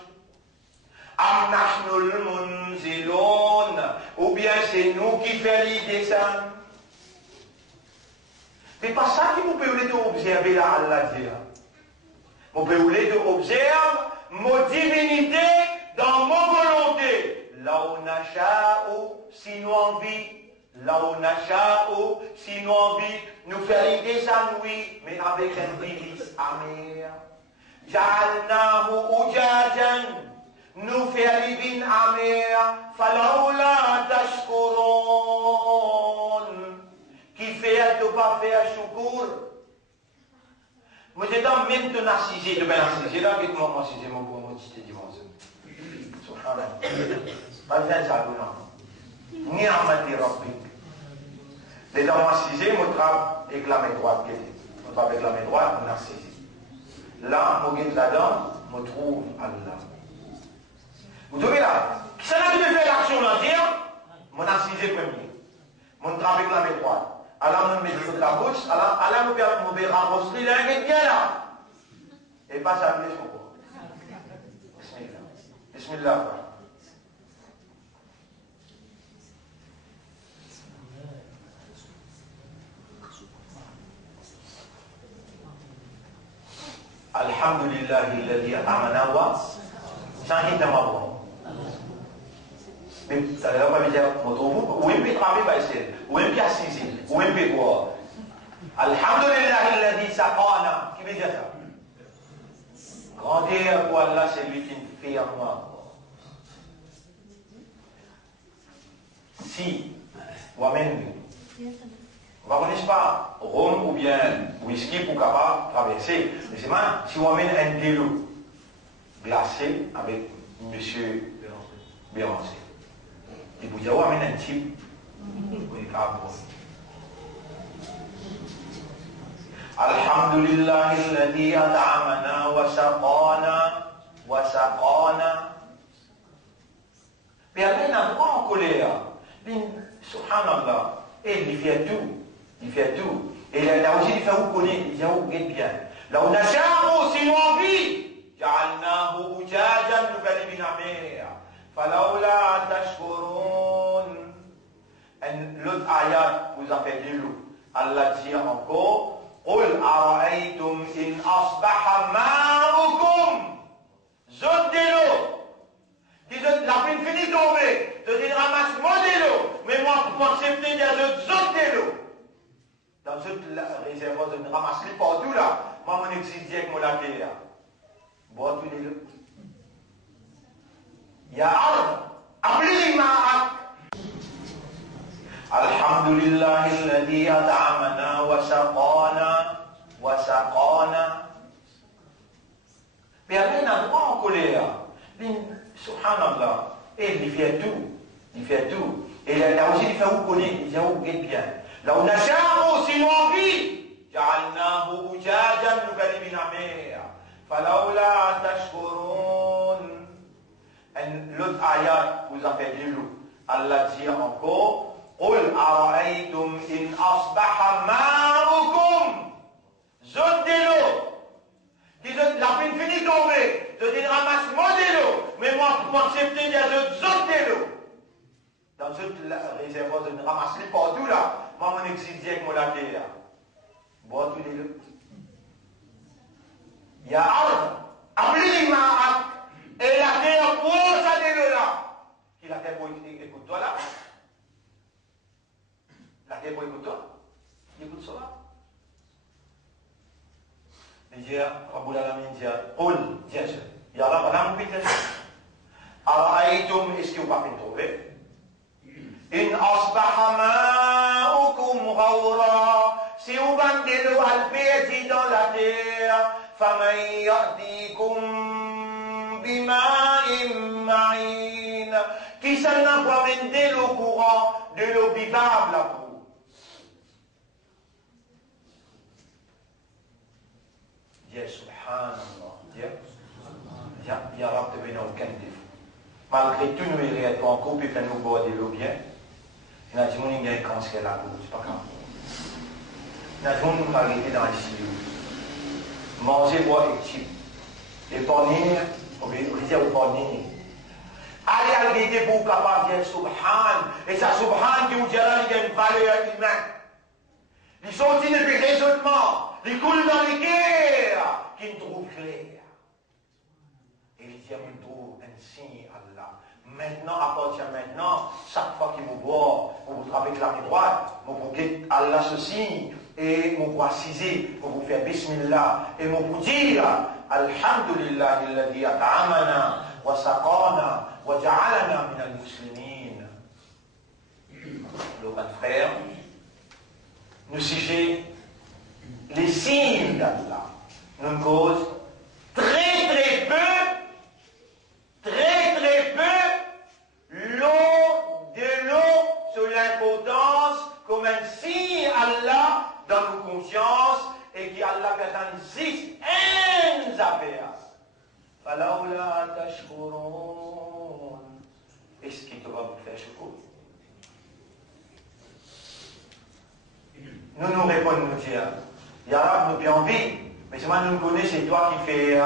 Am nahnul munzilun. Ou bien c'est nous qui fait les descendre? C'est pas ça qui vous peut observer là, Allah dit. Vous pouvez observer mon divinité dans mon volonté. Là où nasha'u, si nous envie. Là où nasha'u, si nous envie, nous faire des descendre, oui, mais avec un délice amer. Ja'alnahu ujajan, nous faire les vins amers. Falawla tashkurun. Qui fait de ne pas faire choukour. Moi, j'ai dans même de narciser, de bien narciser, là, avec moi, narciser, mon bon, mon petit dimanche. Subhanallah. Pas bien ça, non. Ni amati rabbi. Les dents narcisées, moi, travaille avec la main droite. Moi, travaille avec la main droite, moi, narciser. Là, moi, guide là-dedans, moi, trouve Allah. Vous trouvez là? Qui ça n'a pas fait l'action là, dire? Moi, narciser premier. Moi, travaille avec la main droite. Alors, nous mettons de la bouche, alors nous pouvons rencontrer l'un qui est bien là. Et pas ça, mais son corps. Bismillah. Bismillah. Alhamdulillah, alladhi amana wa shahida mabwa. Mais ça ne veut pas dire, où est-ce que travailler par ici? Où est-ce qu'il assise? Où est-ce qu'il quoi? Alhamdulillah, alladhi saqana. Qui veut dire ça? Grandeur pour Allah, c'est lui qui nous fait à moi. Si, moi-même, on ne connaît pas rhum ou bien whisky pour capable traverser. Mais c'est mal, si on amène un délo glacé avec monsieur Béranger. Et vous avez amené un type, oui, Alhamdulillah, alladhi at'amana wa saqana. Mais Allah n'a pas en colère. Subhanallah. Et il fait tout. Il fait tout. Et là aussi, il fait où connaît, il fait où bien. Là où nasha'u, si nous envie, ja'alnahu ujajan, nous faisons une mer. فلولا تشكرون. L'autre ayat vous a fait de l'eau. Allah dit encore قل أرأيتم إن أصبح ماؤكم. Zone de l'eau. La pluie finit tomber. Je dis ramasse-moi de l'eau. Mais moi, pour accepter des autres zones de l'eau. Dans cette réservoir, je ne ramasse pas partout là. Moi, mon exil avec mon laté là. Bois tous les l'eau. Ya Arab, abli ma'ak. Alhamdulillah alladhi at'amana wa saqana. Mais Allah n'a pas en colère. Subhanallah. Et il fait tout. Il fait tout. Et là aussi, il fait où connaît, il fait où bien. Là où nasha'u, si nous envie, ja'alnahu ujajan, nous faisons une mer. Falawla tashkurun. L'autre ayat vous a fait de l'eau. Allah dit encore قل أرأيتم إن أصبح ماؤكم. Zone de l'eau. La pluie finit tomber. Je dis ramasse-moi de l'eau. Mais moi, pour accepter des autres zones de l'eau. Dans cette réservoir, je ne ramasse pas partout là. Moi, mon exil avec mon laté là. Bois tous les l'eau. Ya Arab, abli ma'ak. Et la terre pour ça de l'eau là. Qui la terre pour écoute-toi là. La terre pour écoute-toi. Écoute ça là. Il dit, Rabbul Alamin dit, Qul, tiens, il y a là, madame, puis tiens. Ara'aytum, est-ce que vous pas fait trouver? In asbaha ma'ukum ghawra. Si vous vendez l'eau al-perdu dans la terre, faman ya'tikum بِمَاءٍ مَعِينٍ. Qui s'en a pour vendre le courant de l'eau vivable à vous. Dis Subhanallah. Dis Ya Rab, tu n'as aucun défaut. Malgré tout, nous irons en couple et nous boire de l'eau bien. Il y a des gens qui ont un cancer là, c'est pas grave. Il y a des gens qui ont arrêté dans le ciel. Manger, boire et type. Et pour venir, on va dire pour venir. Allez arrêter pour capable de dire Subhan. Et ça, Subhan qui vous dira qu'il y a une valeur humaine. Ils sont aussi depuis raisonnement. Ils coulent dans les guerres qui ne trouvent clair. Et ils disent, ils trouvent un signe Allah. Maintenant, à partir de maintenant, chaque fois qu'il vous voit, vous travaillez avec la main droite, vous guettez Allah ceci, et vous vous assisez, vous vous faites Bismillah, et vous vous dire, Alhamdulillah, alladhi at'amana, wa saqana, wa ja'alana min al-muslimin. Le frère, nous sujet les signes d'Allah. Nous causons très peu l'eau sur l'importance comme un signe Allah dans nos consciences et qui Allah existe en affaires. Falaoula tashkurun. Est-ce qu'il te va vous faire choukou? Nous nous répondons, nous dire, Ya Rab, nous bien envie, mais c'est moi nous connaissons, c'est toi qui fais.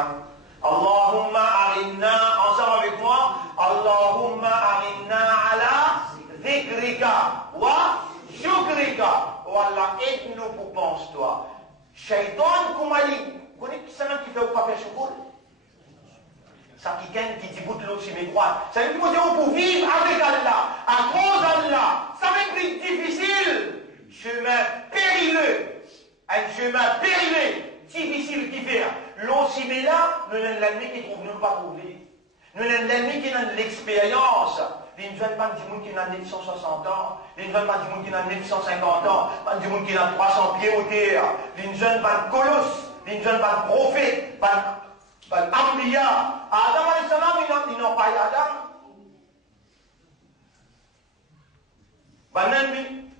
Allahumma arinna, ensemble avec moi, Allahumma arinna ala dhikrika wa shukrika. Oh Allah, aide-nous pour penser toi. Shaitan, comment il connaît qui c'est qui fait ou pas faire choukoul? Ça qui gagne, qui dit bout de l'autre sur mes droites. Ça veut dire pour vivre avec Allah, à cause d'Allah. Ça va être difficile. Chemin périlleux, un chemin périlleux, difficile qui fait. L'eau si mais là, nous avons l'ennemi qui trouve nous pas trouvé. Nous avons l'ennemi qui a de l'expérience. Il ne veut pas du monde qui a 960 ans, il ne veut pas du monde qui a 950 ans, pas du monde qui a 300 pieds au terre, il ne veut pas de colosse, il ne veut pas de prophète, pas d'ambiya. Adam alayhi salam, ils n'ont pas eu Adam.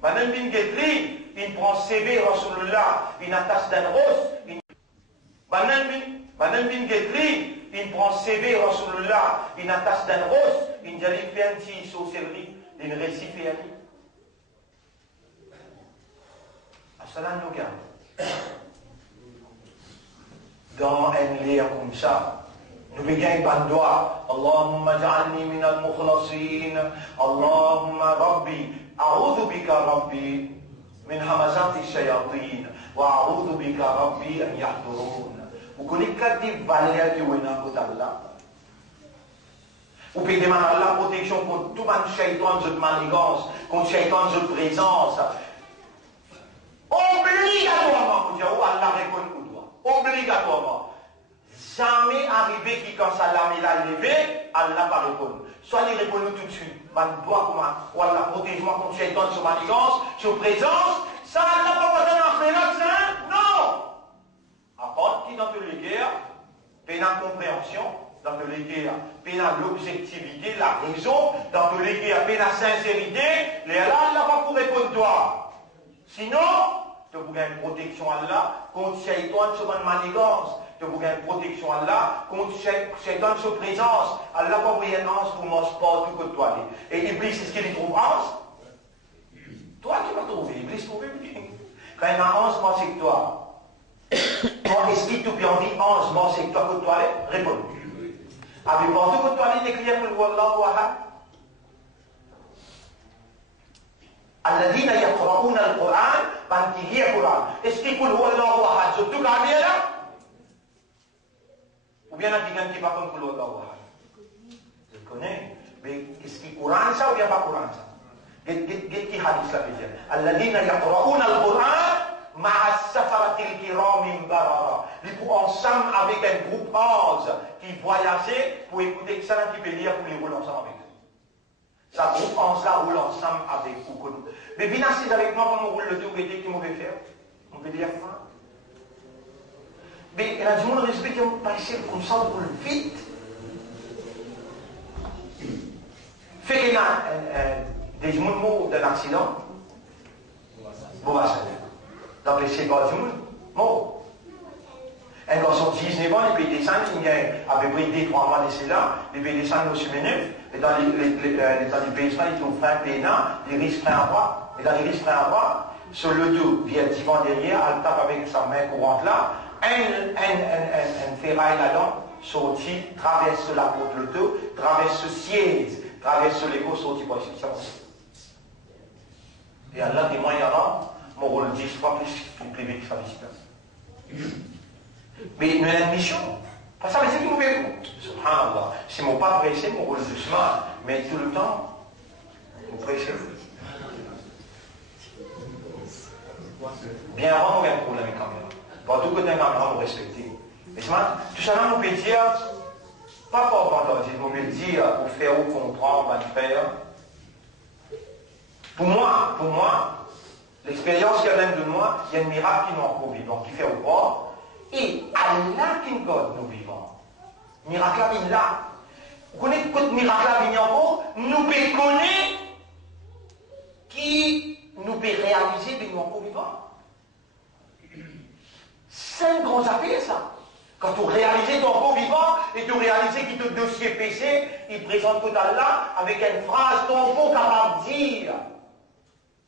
Banan bin Gedri, il prend CV Rasulullah, il attache d'un rose. Banan bin Gedri, il prend CV Rasulullah, il attache d'un rose, il dit qu'il fait un petit sorcellerie, il récit fait un lit. Assalam nous garde. Dans un lien comme ça, nous bégayons par doigt. Allahumma ja'alni min al-mukhlasin. Allahumma Rabbi. أعوذ بك ربي من همزات الشياطين وأعوذ بك ربي أن يحضرون. Vous connaissez quatre valeurs qui sont dans le Allah. Vous pouvez demander à la protection contre tout le shaitan de manigance, contre le shaitan de présence. Obligatoirement, vous dites, oh Allah répond pour toi. Obligatoirement. Jamais arrivé qui, quand ça l'a levé, Allah va répondre. Soit il répond tout de suite. Man doit comment? Ou Allah protège-moi contre le shaitan sur manigance, sur présence. Ça Allah va pas donner un frère, non! À part qui dans toutes les guerres, peine la compréhension, dans toutes les guerres, peine l'objectivité, la raison, dans toutes les guerres, peine la sincérité, les Allah va pour répondre toi. Sinon, tu as une protection Allah contre le shaitan sur manigance. Tu as une protection Allah contre shaitan sur présence. Allah va envoyer un ange pour manger partout que toi. Et Iblis, c'est ce qu'il trouve ange? Toi qui vas trouver, Iblis trouve Iblis. Quand il y a un ange, moi c'est que toi. Est-ce qu'il te peut envie ange, moi c'est que toi que toi? Réponds. Avec partout que toi, il écrit pour Wallahu ahad. الذين يقرؤون القرآن بانتهي القرآن. Est-ce qu'il peut هو الله أحد? Surtout quand il est là? Ou bien quelqu'un qui va comme pour Allah ahad? Je connais. Mais est-ce qu'il Coran ça ou bien pas Coran ça? Qu'est-ce qui hadith ça veut dire? الذين يقرؤون القرآن مع السفرة الكرام بررة. Ils sont ensemble avec un groupe 11 qui voyageait pour écouter que ça qui peut lire pour les rouler ensemble avec eux. Ça groupe 11 là roule ensemble avec vous. Mais bien assis avec moi, comment on roule le tour et qui mauvais faire? On peut dire quoi? Mais il a du monde respecté un passer comme ça, on roule vite. des gens morts d'un accident. Bon, donc les séquelles du monde, morts. Un garçon de 19 ans, il peut descendre, il y a à peu près 2-3 mois de cela, il peut descendre au semaine, et dans les pays, il trouve un pénal, les risques prennent à voir, et dans les risques prennent à voir, sur le dos, via le divan derrière, elle tape avec sa main courante là, un ferraille là-dedans, sorti, traverse la porte le dos, traverse le siège, traverse l'écho, sorti pour la et Allah témoigne alors, mon rôle 10 fois plus vite que ça visite. Mais nous avons une mission. Parce que ça veut dire qu'il nous fait. Subhanallah. Si je ne pas pressé, mon rôle doucement, mais tout le temps, vous pressez. Bien avant, on a un problème avec la caméra. Partout que tu as une caméra, vous respectez. Et tout ça, on peut dire, pas pour entendre, on peut dire, pour faire ou comprendre, on va le faire. Pour moi, l'expérience qu'il y a même de moi, il y a un miracle qui nous encore vivant, qui fait au corps. Et Allah qui nous garde nous vivants. Miracle là, il là. Vous connaissez que miracle là, il y a encore, nous pouvons connaître qui nous peut réaliser que nous encore vivants. C'est un grand affaire ça. Quand tu réalises ton corps vivant et tu réalises qu'il te dossier PC, il présente tout à Allah avec une phrase ton corps capable de dire.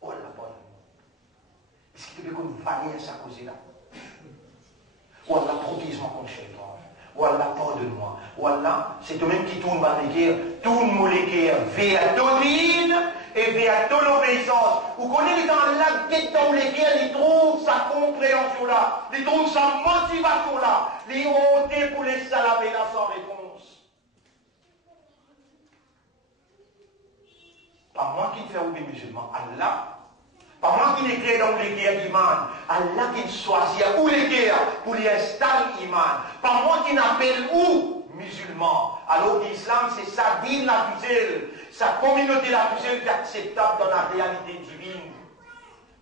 Oh la bonne. Est-ce qu'il te peut qu'on valide ça cause là? Ou Allah, protège-moi contre le shaitan. Ou Allah, pardonne-moi. Ou Allah, c'est toi-même qui tourne ma guerre, tourne mon guerre vers ton dîne et vers ton obéissance. Vous connaissez dans Allah, qui est dans les guerres, il trouve sa compréhension là, il trouve sa motivation là, il honte pour les salabés là sans réponse. Pas moi qui me fais oublier musulman, Allah. Pas moi qui les crée dans les guerres d'Iman. Allah qui choisit où les guerres pour les installer Iman. Pas moi qui n'appelle où musulman. Alors l'islam c'est sa dîne la plus sa communauté la plus acceptable dans la réalité divine.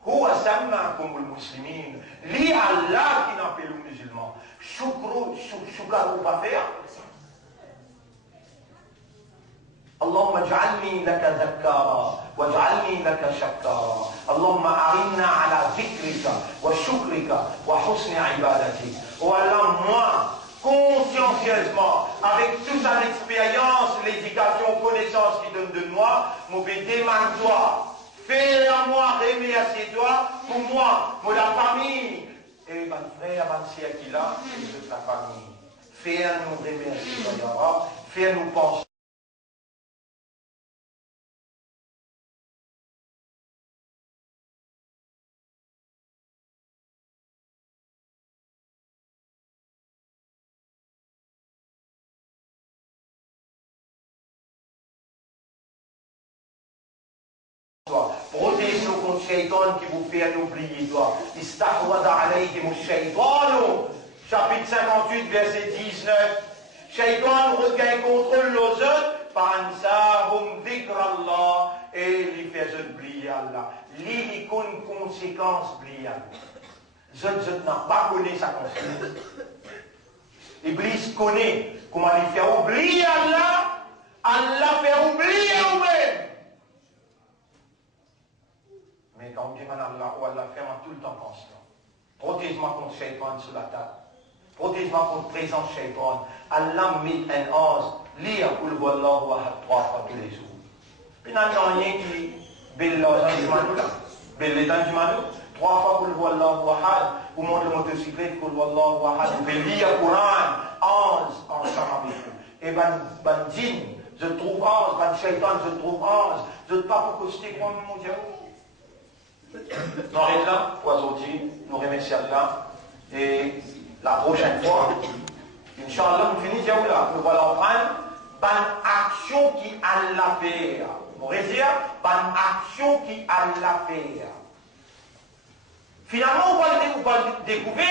Huwa sammakum al-muslimin. Li Allah qui n'appelle aux musulmans. Shukru va faire. اللهم اجعلني لك ذكارا واجعلني لك شكارا اللهم أعنا على ذكرك وشكرك وحسن عبادتك voilà moi consciencieusement avec toute son expérience l'éducation connaissance qu'il donne de moi mon demande toi fais à moi remercier toi pour moi pour la famille et mon frère mon sœur qui là et toute la famille fais à nous remercier toi fais à nous penser protège-nous contre le shaitan qui vous fait oublier toi. Istahwada alayhim al-shaytan. Chapitre 58, verset 19. Shaitan regagne contrôle aux autres. Fansahum dhikrallah. Et il fait oublier Allah. Il y a une conséquence oublier Allah. Zot n'a pas connu sa conséquence. Iblis connaît comment il fait oublier Allah. Allah fait oublier vous-même. Mais quand on dit Allah, ou Allah fait tout le temps constant. Protège-moi contre le shaitan sur la table. Protège-moi contre la présence du shaitan. Allah met un ange, lire pour le voir Allah 3 fois tous les jours. Puis il n'y a rien qui belle l'argent du manou là. Belle l'état du manou. 3 fois pour le voir Allah, ou monte le motocyclette pour le voir Allah, ou belle lire le Coran, 11 ensemble avec vous. Et ben djinn, je trouve 11, ben shaitan, je trouve 11. Je ne pas pour coster pour mon Dieu. Nous arrêtons là pour aujourd'hui, nous remercions Allah et la prochaine fois, Inch'Allah, nous finissons là, nous allons prendre une action qui a la faire. Vous voyez dire, une action qui a la faire. Finalement, on va le découvrir,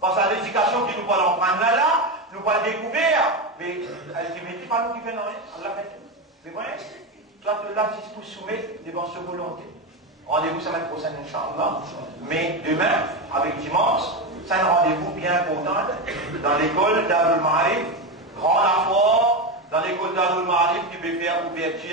parce que l'éducation qui nous allons prendre là, nous allons le découvrir, mais elle ne dit pas nous qui fait rien, Allah fait. C'est vrai? Toi, tu l'as dit pour soumettre devant sa volonté. Rendez-vous semaine prochaine, Inch'Allah. Mais demain, avec dimanche, c'est un rendez-vous bien important dans l'école d'Abul Ma'arif, grand apport dans l'école d'Abul Ma'arif qui peut faire ouverture.